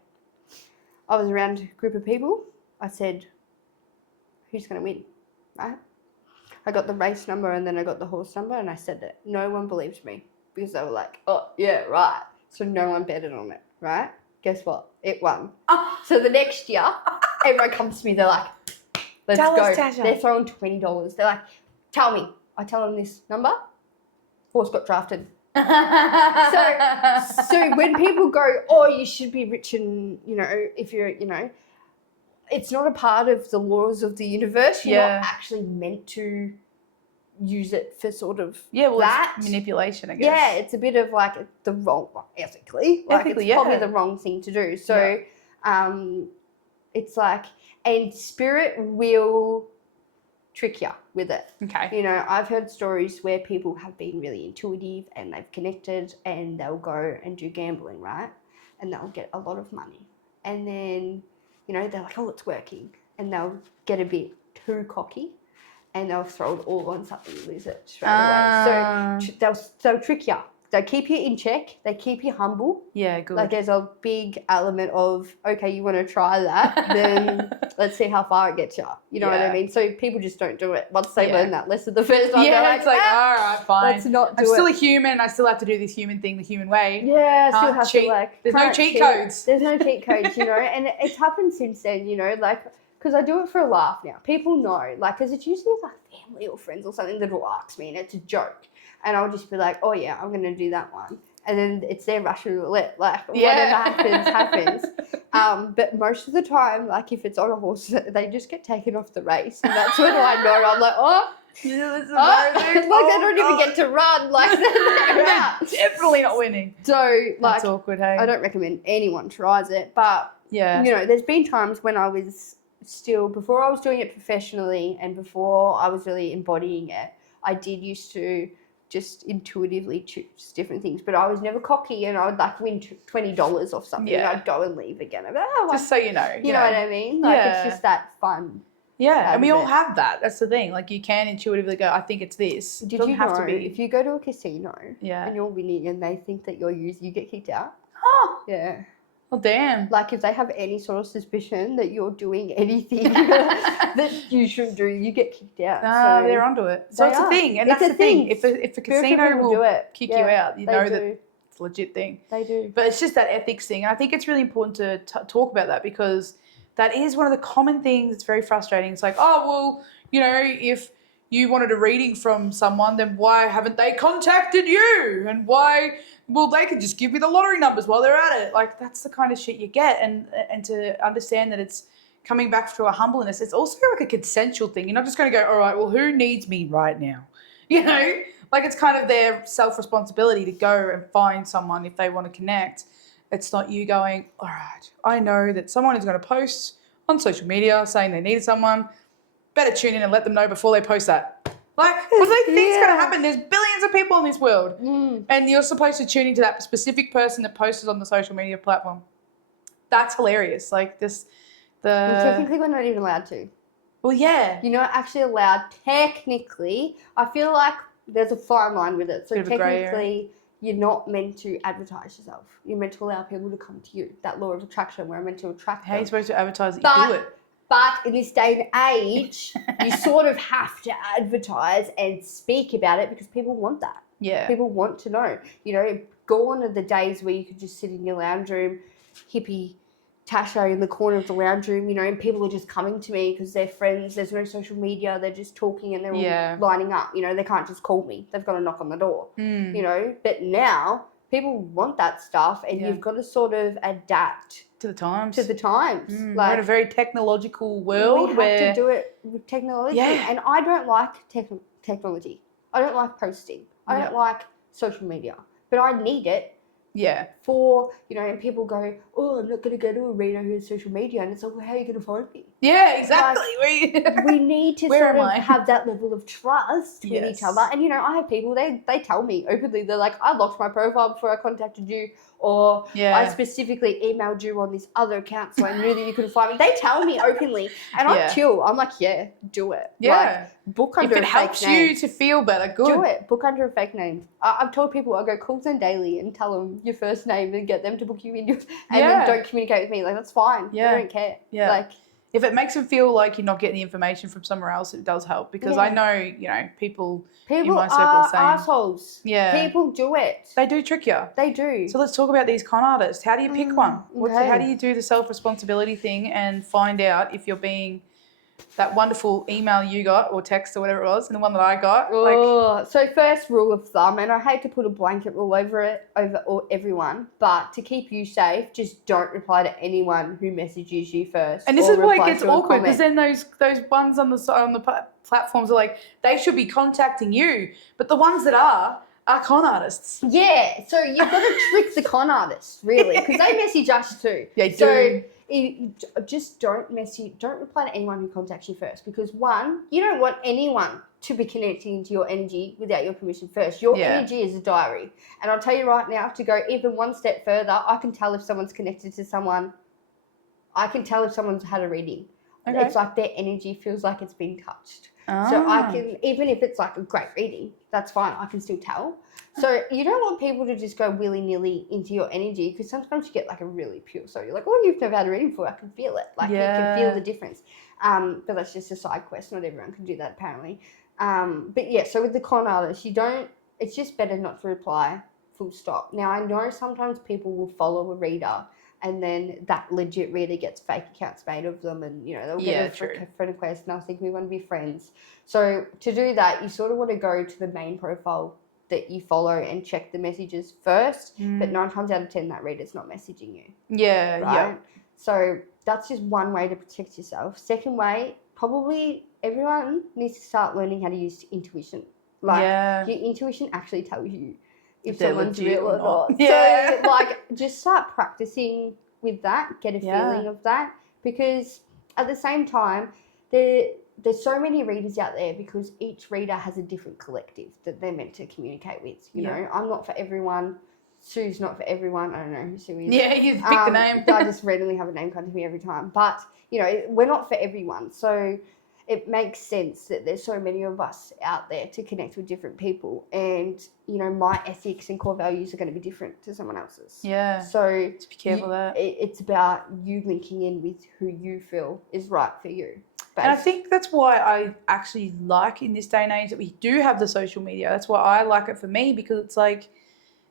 I was around a group of people. I said, who's going to win, right? I got the race number and then I got the horse number and I said that. No one believed me because they were like, oh, yeah, right. So no one betted on it, right? Guess what? It won. So the next year, everyone comes to me. They're like, let's Tell go. us, Tasha. They're throwing $20. They're like, tell me. I tell them this number. Horse got drafted. So when people go, oh, you should be rich and, if you're, it's not a part of the laws of the universe. You're not actually meant to use it for sort of that. It's manipulation, I guess. Yeah, it's a bit of like the wrong, ethically, it's probably the wrong thing to do. So it's like, and spirit will trick you with it. Okay. I've heard stories where people have been really intuitive and they've connected and they'll go and do gambling, right? And they'll get a lot of money. And then, they're like, oh, it's working. And they'll get a bit too cocky and they'll throw it all on something and lose it straight away. So they'll trick you. They keep you in check. They keep you humble. Yeah, good. Like there's a big element of, okay, you want to try that, then let's see how far it gets you. You know what I mean? So people just don't do it. Once they learn that lesson the first time, they're like, it's like, all right, fine. let's not do I'm it. still a human. I still have to do this human thing the human way. Yeah, I still have cheat. to like. There's no cheat codes. There's no cheat codes, and it's happened since then, like, because I do it for a laugh now. People know, like, because it's usually like family or friends or something that will ask me and it's a joke. And I'll just be like, oh yeah, I'm going to do that one. And then it's their Russian roulette. Like, whatever happens. But most of the time, like, if it's on a horse, they just get taken off the race. And that's when I know. I'm like, oh. Yeah, this is like, they don't even get to run. Like, they're out. Definitely not winning. So, like, that's awkward, hey? I don't recommend anyone tries it. But, there's been times when I was still, before I was doing it professionally and before I was really embodying it, I did used to just intuitively choose different things, but I was never cocky, and I would like win $20 off something, and I'd go and leave again. I'd be like, oh, just so you know, you know what I mean? Like it's just that fun. Yeah, and we all have that. That's the thing. Like you can intuitively go, I think it's this. Did you know if you go to a casino and you're winning and they think that you get kicked out? Oh, yeah. Well, damn. Like if they have any sort of suspicion that you're doing anything that you shouldn't do, you get kicked out. So they're onto it. So it's a thing, and that's the thing. If a casino will kick you out, you know that it's a legit thing. They do. But it's just that ethics thing, and I think it's really important to talk about that because that is one of the common things. It's very frustrating. It's like, oh well, if you wanted a reading from someone, then why haven't they contacted you? And why? Well, they could just give me the lottery numbers while they're at it. Like, that's the kind of shit you get. And to understand that it's coming back to a humbleness, it's also like a consensual thing. You're not just going to go, all right, well, who needs me right now? Like it's kind of their self-responsibility to go and find someone if they want to connect. It's not you going, all right, I know that someone is going to post on social media saying they needed someone. Better tune in and let them know before they post that. Like, what do they think's going to happen? There's billions of people in this world. And you're supposed to tune into that specific person that posted on the social media platform. That's hilarious. Like Well, technically, we're not even allowed to. Well, yeah. You're not actually allowed, technically. I feel like there's a fine line with it. So technically, you're not meant to advertise yourself. You're meant to allow people to come to you. That law of attraction, we're meant to attract them. How are you supposed to advertise that you do it? But in this day and age, you sort of have to advertise and speak about it because people want that. Yeah. People want to know. Gone are the days where you could just sit in your lounge room, hippie Tasha in the corner of the lounge room, and people are just coming to me because they're friends. There's no social media. They're just talking and they're all lining up. They can't just call me. They've got to knock on the door, But now people want that stuff and you've got to sort of adapt to the times. Like, we're in a very technological world we have to do it with technology. Yeah. And I don't like technology. I don't like posting. I don't like social media. But I need it. Yeah. For, and people go, oh, I'm not going to go to a reader who has social media. And it's like, well, how are you going to find me? Yeah, exactly. We need to Where sort am of I? have that level of trust with each Yes. other. And, you know, I have people, they tell me openly, they're like, I locked my profile before I contacted you, or I Yeah. specifically emailed you on this other account so I knew that you couldn't find me. They tell me openly, and I'm Yeah. chill. I'm like, yeah, do it. Yeah. Like, book under If it a fake helps name. you to feel better, good. Do it. Book under a fake name. I've told people, I go call them daily and tell them your first name and get them to book you in, and then don't communicate with me. Like, that's fine. Yeah. I don't care. Yeah. Like, if it makes them feel like you're not getting the information from somewhere else, it does help, because I know, you know, people in my circle are saying, assholes. Yeah. People do it. They do trick you. They do. So let's talk about these con artists. How do you pick one? Okay. How do you do the self-responsibility thing and find out if you're being that wonderful email you got or text or whatever it was, and the one that I got? So first rule of thumb, and I hate to put a blanket rule over everyone, but to keep you safe, just don't reply to anyone who messages you first. And this is why it gets awkward, because comment. then those ones on the platforms are like, they should be contacting you, but the ones that are con artists. Yeah, so you've got to trick the con artists, really, because they message us too. They do. So just don't reply to anyone who contacts you first, because one, you don't want anyone to be connecting into your energy without your permission first. Your energy is a diary. And I'll tell you right now, to go even one step further, I can tell if someone's connected to someone. I can tell if someone's had a reading. Okay. It's like their energy feels like it's been touched. So I can, even if it's like a great reading, that's fine. I can still tell. So you don't want people to just go willy-nilly into your energy, because sometimes you get like a really pure soul. You're like, oh, you've never had a reading before. I can feel it. Like you can feel the difference. But that's just a side quest. Not everyone can do that, apparently. But yeah, so with the con artists, it's just better not to reply, full stop. Now, I know sometimes people will follow a reader, and then that legit reader gets fake accounts made of them, and, you know, they'll get a friend request, and I think we want to be friends. So to do that, you sort of want to go to the main profile that you follow and check the messages first. But 9 times out of 10, that reader's not messaging you. Yeah, right? yeah. So that's just one way to protect yourself. Second way, probably everyone needs to start learning how to use intuition. Like, your intuition actually tells you if someone's real or not. Yeah. So, like, just start practicing with that, get a feeling of that, because at the same time, there's so many readers out there, because each reader has a different collective that they're meant to communicate with. You know, I'm not for everyone. Sue's not for everyone. I don't know who Sue is. Yeah, you pick the name. I just randomly have a name come to me every time. But, you know, we're not for everyone. So it makes sense that there's so many of us out there to connect with different people. And, you know, my ethics and core values are going to be different to someone else's. Yeah. So just be careful of that. It's about you linking in with who you feel is right for you. And I think that's why I actually like, in this day and age, that we do have the social media. That's why I like it for me, because it's like,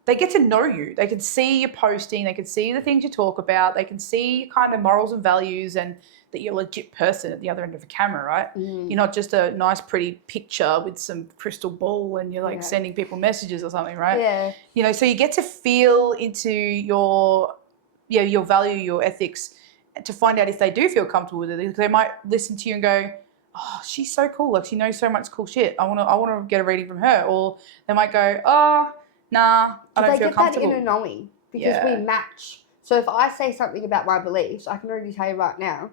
they get to know you. They can see your posting. They can see the things you talk about. They can see your kind of morals and values, and that you're a legit person at the other end of a camera, right? You're not just a nice, pretty picture with some crystal ball and you're like sending people messages or something, right? Yeah. You know, so you get to feel into your value, your ethics, to find out if they do feel comfortable with it. Because they might listen to you and go, oh, she's so cool. Like, she knows so much cool shit. I want to get a reading from her. Or they might go, oh, nah, I don't feel comfortable. They get that inner knowing, because we match. So if I say something about my beliefs, I can already tell you right now,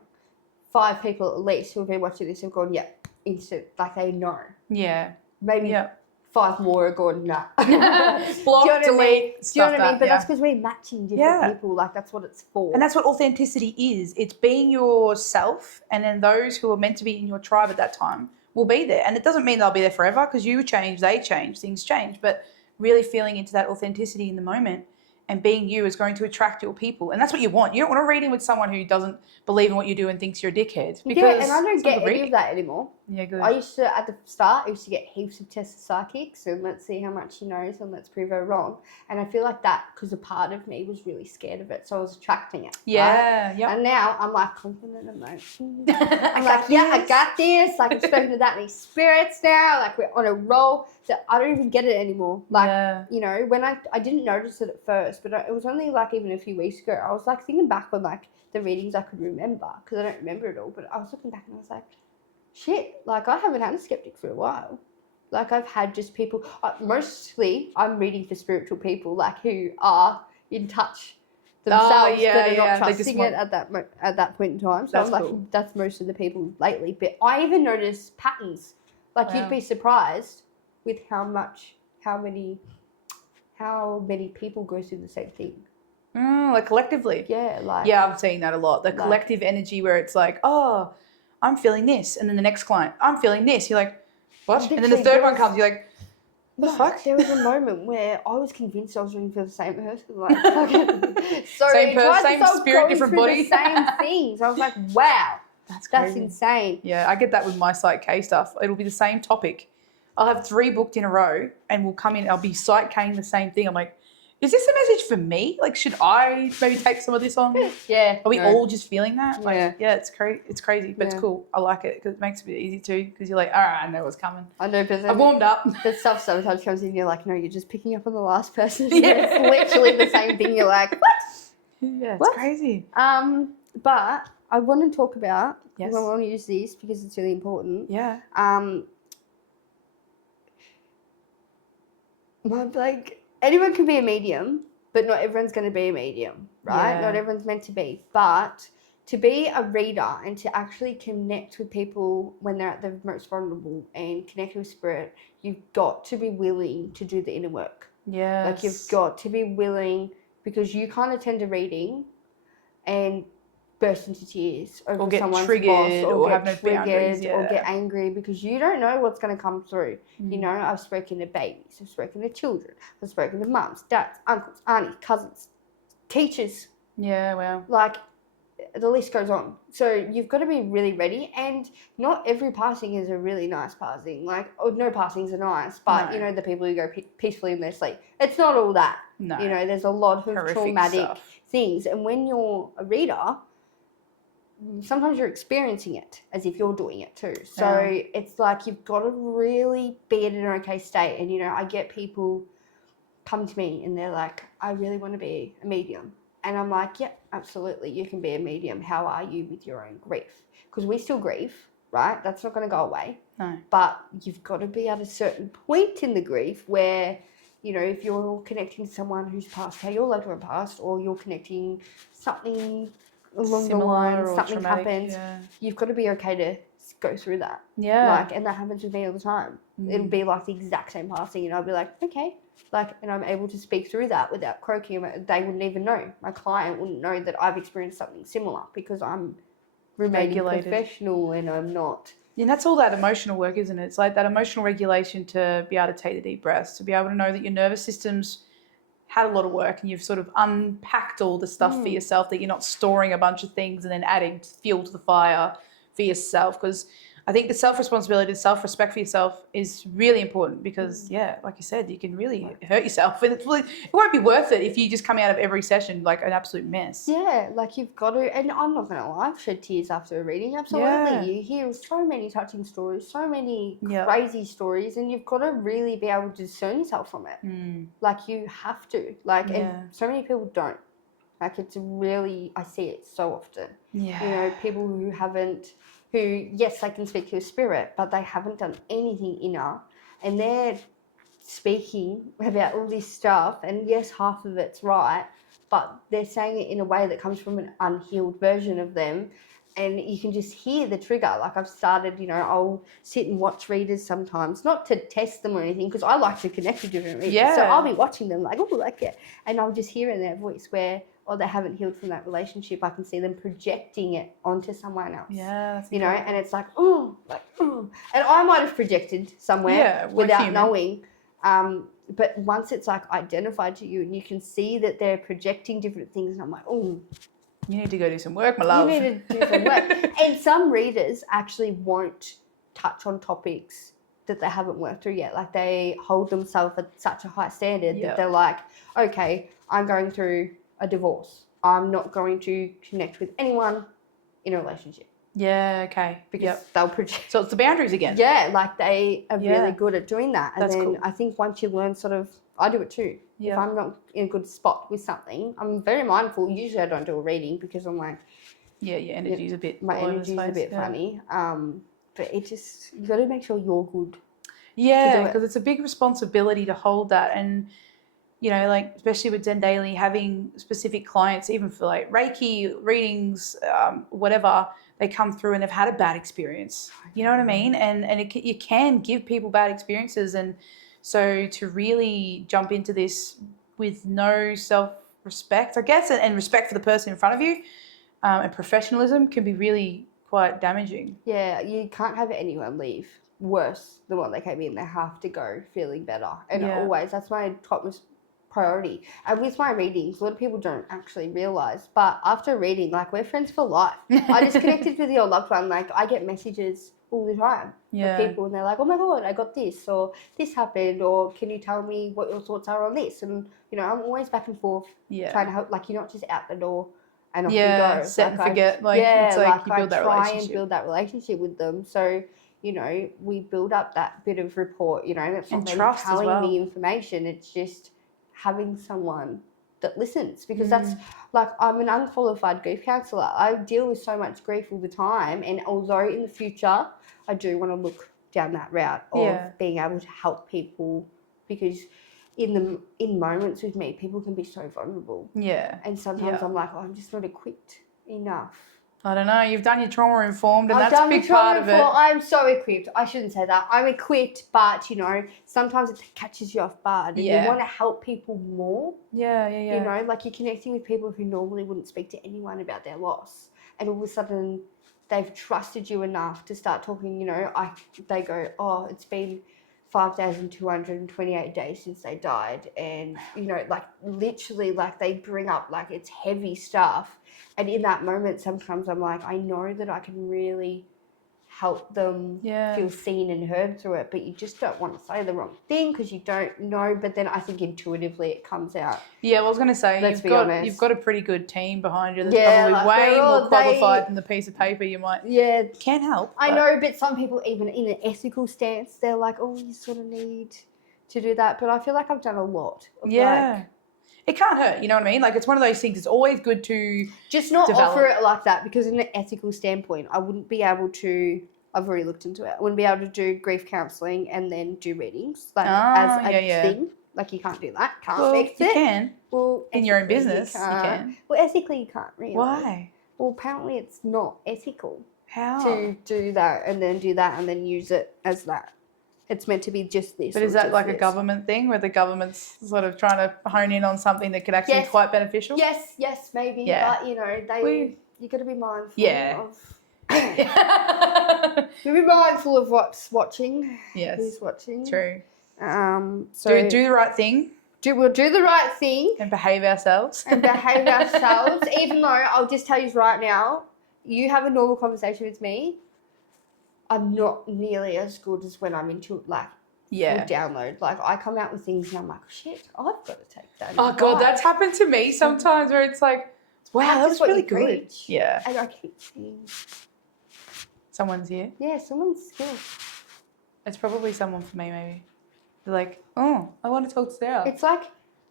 5 people at least who have been watching this have gone, instant, like they know. Yeah. Maybe 5 more are gone, nah. Block, delete, Do you know what I mean? But that's because we're matching different people. Like, that's what it's for. And that's what authenticity is. It's being yourself, and then those who are meant to be in your tribe at that time will be there. And it doesn't mean they'll be there forever, because you change, they change, things change. But really feeling into that authenticity in the moment and being you is going to attract your people. And that's what you want. You don't want a reading with someone who doesn't believe in what you do and thinks you're a dickhead. Because and I don't get any of that anymore. Yeah, good. I used to, at the start, I used to get heaps of tests of psychics, and let's see how much she knows and let's prove her wrong. And I feel like that, because a part of me was really scared of it, so I was attracting it. Yeah, right? And now I'm like confident and like, I'm like, I got this. Like, I'm spoken to that many spirits now. Like, we're on a roll. So I don't even get it anymore. Like, you know, when I didn't notice it at first, but it was only like even a few weeks ago, I was like thinking back on like the readings I could remember, because I don't remember it all, but I was looking back and I was like, shit, like I haven't had a skeptic for a while. Like, I've had just people, mostly I'm reading for spiritual people, like who are in touch themselves yeah, that are yeah. not They just trusting want- it at that point in time. So That's I'm like, cool. that's most of the people lately. But I even notice patterns. Like Wow. you'd be surprised with how many people go through the same thing. Like collectively. Yeah, like Yeah, I'm seeing that a lot. The collective energy where it's like, oh, I'm feeling this. And then the next client, I'm feeling this. You're like, what? And then the Literally, third there one was- comes, you're like, the fuck? There was a moment where I was convinced I was reading for the same person. Like, fucking, so Same it tried same to stop spirit, going different through body. The same things. I was like, wow, That's that's crazy. insane. Yeah, I get that with my Psych K stuff. It'll be the same topic. I'll have 3 booked in a row and we'll come in, I'll be Psych K'ing the same thing. I'm like, is this a message for me? Like, should I maybe take some of this on? Yeah. Are we all just feeling that? Like, Yeah. yeah, it's crazy, but it's cool. I like it because it makes it a bit easy too. Because you're like, all right, I know what's coming. I know, but I've warmed up. the stuff sometimes comes in. You're like, no, you're just picking up on the last person. Yeah. It's literally the same thing. You're like, what? Yeah, it's What? crazy. But I want to talk about. Yes. I want to use this because it's really important. Yeah. Like anyone can be a medium, but not everyone's going to be a medium, right? Yeah. Not everyone's meant to be. But to be a reader and to actually connect with people when they're at their most vulnerable and connect with spirit, you've got to be willing to do the inner work. Yeah. Like you've got to be willing, because you kind of tend to reading and burst into tears over Or get someone's triggered loss, or get have no boundaries, or yeah. get angry because you don't know what's going to come through. You know, I've spoken to babies, I've spoken to children, I've spoken to mums, dads, uncles, aunties, cousins, teachers. Yeah, well. Like, the list goes on. So you've got to be really ready, and not every passing is a really nice passing. Like, no passings are nice, but, No. you know, the people who go peacefully in their sleep, it's not all that. No. You know, there's a lot of Horrific traumatic stuff. things. And when you're a reader, sometimes you're experiencing it as if you're doing it too. So it's like you've got to really be in an okay state. And, you know, I get people come to me and they're like, I really want to be a medium. And I'm like, yeah, absolutely, you can be a medium. How are you with your own grief? Because we still grieve, right? That's not going to go away. No. But you've got to be at a certain point in the grief where, you know, if you're connecting to someone who's passed, how your loved one passed, or you're connecting something along the lines, something happens, you've got to be okay to go through that. Yeah. Like, and that happens with me all the time. It'll be like the exact same passing, and I'll be like, okay. Like, and I'm able to speak through that without croaking. They wouldn't even know. My client wouldn't know that I've experienced something similar because I'm remaining Regulated. professional and I'm not. Yeah, and that's all that emotional work, isn't it? It's like that emotional regulation to be able to take the deep breaths, to be able to know that your nervous system's had a lot of work and you've sort of unpacked all the stuff for yourself, that you're not storing a bunch of things and then adding fuel to the fire for yourself. Because I think the self-responsibility, the self-respect for yourself is really important because, yeah, like you said, you can really hurt yourself. And it won't be worth it if you just come out of every session like an absolute mess. Yeah, like you've got to, and I'm not going to lie, I've shed tears after a reading. Absolutely. Yeah. You hear so many touching stories, so many Yeah. crazy stories, and you've got to really be able to discern yourself from it. Like, you have to. Like, and so many people don't. Like, it's really, I see it so often. Yeah. You know, people who, yes, they can speak to a spirit, but they haven't done anything inner, and they're speaking about all this stuff, and yes, half of it's right, but they're saying it in a way that comes from an unhealed version of them, and you can just hear the trigger. Like, I've started, you know, I'll sit and watch readers sometimes, not to test them or anything, because I like to connect with different readers. Yeah. So I'll be watching them like, oh, like it, and I'll just hear in their voice where, or they haven't healed from that relationship. I can see them projecting it onto someone else. Yeah. That's You know, and it's like, oh, and I might have projected somewhere without human. knowing. But once it's like identified to you and you can see that they're projecting different things, and I'm like, oh, you need to go do some work, my love. you need to do some work. And some readers actually won't touch on topics that they haven't worked through yet. Like, they hold themselves at such a high standard that they're like, okay, I'm going through a divorce. I'm not going to connect with anyone in a relationship. Yeah, okay. Because they'll project. So it's the boundaries again. Yeah, like, they are really good at doing that. And That's then cool. I think once you learn sort of, I do it too. Yeah. If I'm not in a good spot with something, I'm very mindful. Usually I don't do a reading because I'm like, Yeah, your energy's a bit my all over the energy's a place, bit funny. But it just, you got to make sure you're good. Yeah, do it. because it's a big responsibility to hold that. And you know, like especially with Zen Daily, having specific clients, even for like Reiki readings, whatever, they come through and they've had a bad experience. You know what I mean? And you can give people bad experiences, and so to really jump into this with no self-respect, I guess, and respect for the person in front of you, and professionalism can be really quite damaging. Yeah, you can't have anyone leave worse than what they came in. They have to go feeling better. And always, that's my top priority. And with my readings, a lot of people don't actually realise, but after reading, like, we're friends for life. I just connected with your loved one. Like, I get messages all the time from people, and they're like, oh my God, I got this, or this happened, or can you tell me what your thoughts are on this? And, you know, I'm always back and forth trying to help. Like, you're not just out the door and off you go. Set and forget. It's like you build that relationship. I try and build that relationship with them. So, you know, we build up that bit of rapport, you know, and it's not trust telling me information. It's just having someone that listens, because that's like, I'm an unqualified grief counsellor. I deal with so much grief all the time, and although in the future I do want to look down that route of being able to help people, because in moments with me, people can be so vulnerable. Yeah. And sometimes I'm like, oh, I'm just not equipped enough. I don't know. You've done your trauma informed, and that's a big part of it. I'm so equipped. I shouldn't say that. I'm equipped, but, you know, sometimes it catches you off guard, and you want to help people more. Yeah. You know, like, you're connecting with people who normally wouldn't speak to anyone about their loss, and all of a sudden they've trusted you enough to start talking. You know, they go, oh, it's been 5,228 days since they died, and, you know, like, literally, like, they bring up, like, it's heavy stuff. And in that moment, sometimes I'm like, I know that I can really help them feel seen and heard through it, but you just don't want to say the wrong thing because you don't know. But then I think intuitively it comes out. Yeah, well, I was going to say, you've got a pretty good team behind you that's probably way more qualified than the piece of paper you might can help. I know, but some people, even in an ethical stance, they're like, oh, you sort of need to do that. But I feel like I've done a lot of it can't hurt, you know what I mean? Like, it's one of those things, it's always good to just not offer it like that, because in an ethical standpoint, I wouldn't be able to, I've already looked into it, I wouldn't be able to do grief counselling and then do readings, like, as a thing. Like, you can't do that. You can. Well, in your own business, you can. Well, ethically, you can't, really. Why? Well, apparently it's not ethical. How? To do that and then do that and then use it as that. It's meant to be just this. But is that like a government thing where the government's sort of trying to hone in on something that could actually be quite beneficial? Yes, maybe. Yeah. But, you know, you got to be mindful of... You'll be mindful of what's watching. Yes. Who's watching. True. So do the right thing. We'll do the right thing. And behave ourselves. Even though, I'll just tell you right now, you have a normal conversation with me, I'm not nearly as good as when I'm into, like, full download. Like, I come out with things and I'm like, shit, I've got to take that. Oh, God, that's happened to me sometimes where it's like, wow, that was really good. Yeah. And I keep seeing. Someone's here? Yeah, someone's here. It's probably someone for me, maybe. They're like, oh, I want to talk to Sarah. It's like,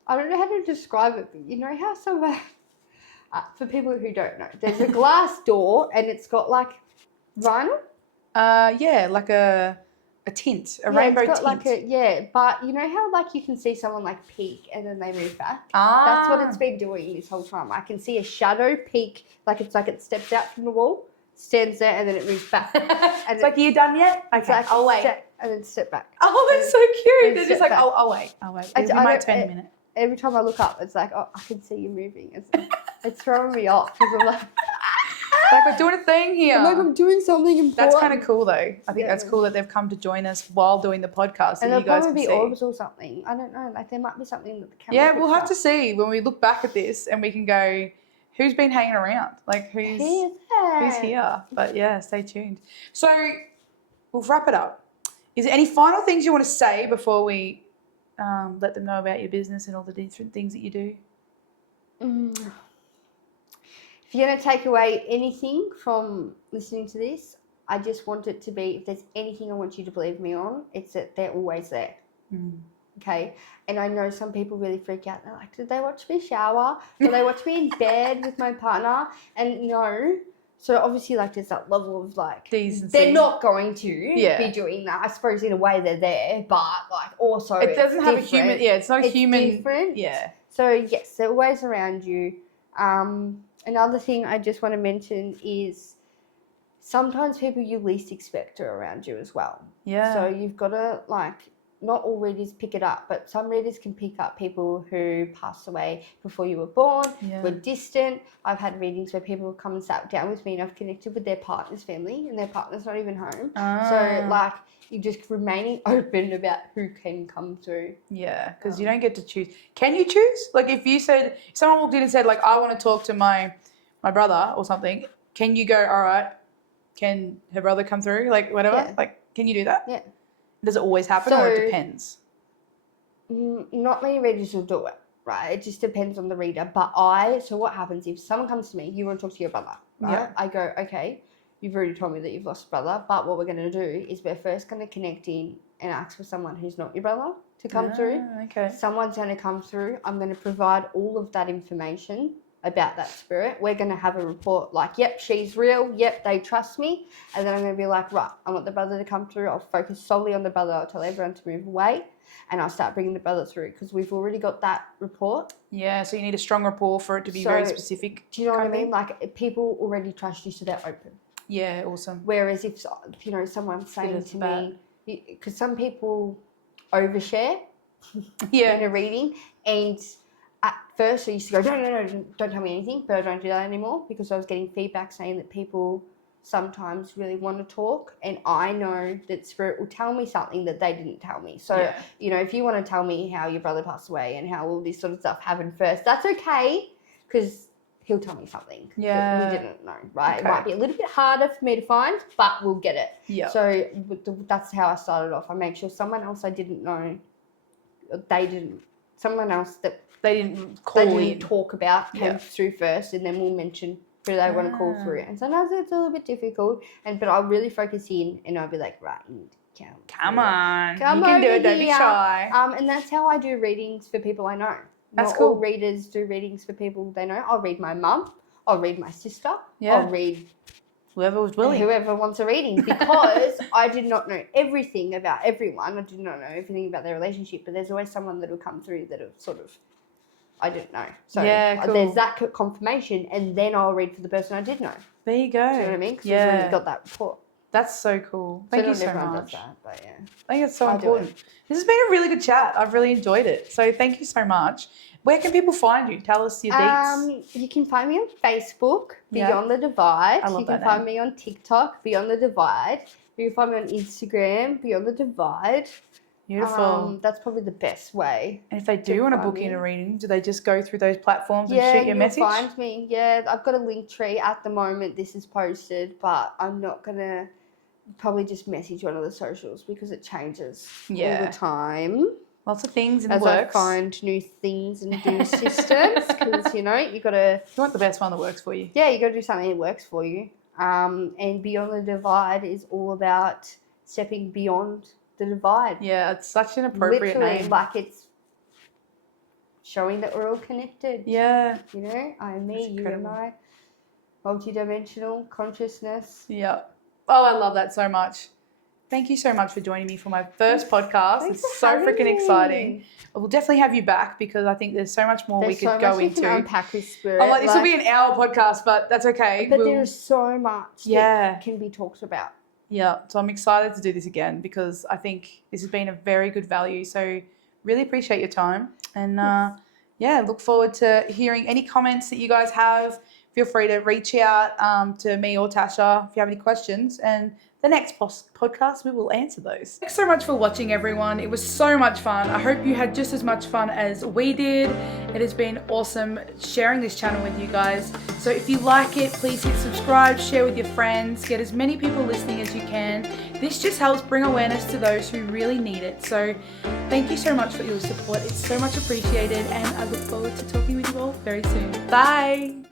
I don't know how to describe it, but you know how some, for people who don't know, there's a glass door and it's got, like, vinyl? Like a tint, a rainbow it's got tint. But you know how, like, you can see someone, like, peek and then they move back? That's what it's been doing this whole time. I can see a shadow peek, like it steps out from the wall, stands there, and then it moves back. And it's like, are you done yet? Okay, like, I'll wait. And then step back. Oh, that's so cute. They're just like, I'll wait. It's my turn in a minute. Every time I look up, it's like, oh, I can see you moving. It's throwing me off because I'm like... Like, we're doing a thing here. I'm doing something important. That's kind of cool, though. I think that's cool that they've come to join us while doing the podcast. And you guys probably can be orbs or something. I don't know. Like, there might be something that the camera we'll have to see when we look back at this and we can go, who's been hanging around? Like, who's here? But, yeah, stay tuned. So, we'll wrap it up. Is there any final things you want to say before we let them know about your business and all the different things that you do? If you're going to take away anything from listening to this, I just want it to be, if there's anything I want you to believe me on, it's that they're always there. Okay? And I know some people really freak out. They're like, did they watch me shower? Did they watch me in bed with my partner? And no. So obviously, like, there's that level of like decency. they're not going to be doing that. I suppose in a way they're there, but like also it doesn't have different. a human. Yeah, it's not a human. Different. Yeah. So yes, they're always around you. Another thing I just want to mention is sometimes people you least expect are around you as well. Yeah. So you've got to like. Not all readers pick it up, but some readers can pick up people who passed away before you were born, were distant. I've had readings where people have come and sat down with me and I've connected with their partner's family and their partner's not even home. So, like, you're just remaining open about who can come through. Yeah, because you don't get to choose. Can you choose? Like, if someone walked in and said, like, I want to talk to my brother or something, can you go, all right, can her brother come through? Like, whatever? Yeah. Like, can you do that? Yeah. Does it always happen or it depends? Not many readers will do it, right? It just depends on the reader. But so what happens if someone comes to me, you want to talk to your brother, right? Yeah. I go, okay, you've already told me that you've lost a brother, but what we're going to do is we're first going to connect in and ask for someone who's not your brother to come through. Okay. Someone's going to come through. I'm going to provide all of that information about that spirit. We're going to have a report like, yep, she's real. Yep, they trust me. And then I'm going to be like, right, I want the brother to come through. I'll focus solely on the brother. I'll tell everyone to move away. And I'll start bringing the brother through because we've already got that report. Yeah, so you need a strong rapport for it to be very specific. Do you know what I mean? Like, people already trust you, so they're open. Yeah, awesome. Whereas if, someone's saying to me, because some people overshare in a reading, and at first I used to go, no, don't tell me anything, but I don't do that anymore because I was getting feedback saying that people sometimes really want to talk, and I know that spirit will tell me something that they didn't tell me. So, if you want to tell me how your brother passed away and how all this sort of stuff happened first, that's okay because he'll tell me something that we didn't know, right? Okay. It might be a little bit harder for me to find, but we'll get it. Yeah. So that's how I started off. I make sure someone else I didn't know, someone else that they didn't talk about came through first, and then we'll mention who they want to call through. And sometimes it's a little bit difficult, but I'll really focus in, and I'll be like, right, come on, you can do it, don't be shy. And that's how I do readings for people I know. That's Not cool. all readers do readings for people they know. I'll read my mum. I'll read my sister. I'll read whoever was willing. Whoever wants a reading, because I did not know everything about everyone. I did not know everything about their relationship, but there's always someone that will come through that have sort of I didn't know. So cool. There's that confirmation, and then I'll read for the person I did know. There you go. Do you know what I mean? Because we've already got that report. That's so cool. Thank you so much. Does that, but yeah. I think it's so important. This has been a really good chat. I've really enjoyed it. So thank you so much. Where can people find you? Tell us your deets. You can find me on Facebook, Beyond the Divide. I love you can find me on TikTok, Beyond the Divide. You can find me on Instagram, Beyond the Divide. Beautiful. That's probably the best way. And if they do want to book in a reading, do they just go through those platforms and shoot your message? Yeah, find me. Yeah, I've got a link tree at the moment. This is posted, but I'm not going to probably just message one of the socials because it changes all the time. Lots of things in the works. As I find new things and new systems, because, you got to... You want the best one that works for you. Yeah, you got to do something that works for you. And Beyond the Divide is all about stepping beyond the divide. Yeah, it's such an appropriate name. Like it's showing that we're all connected. Yeah. Me, you and I, multidimensional consciousness. Yeah. Oh, I love that so much. Thank you so much for joining me for my first podcast. Thanks it's so freaking exciting. I will definitely have you back because I think there's so much more we could go into. Can unpack with spirit. I'm like, this will be an hour podcast, but that's okay. But there's so much that can be talked about. Yeah, so I'm excited to do this again because I think this has been a very good value. So really appreciate your time. And look forward to hearing any comments that you guys have. Feel free to reach out to me or Tasha if you have any questions. And the next podcast, we will answer those. Thanks so much for watching, everyone. It was so much fun. I hope you had just as much fun as we did. It has been awesome sharing this channel with you guys. So if you like it, please hit subscribe, share with your friends, get as many people listening as you can. This just helps bring awareness to those who really need it. So thank you so much for your support. It's so much appreciated, and I look forward to talking with you all very soon. Bye.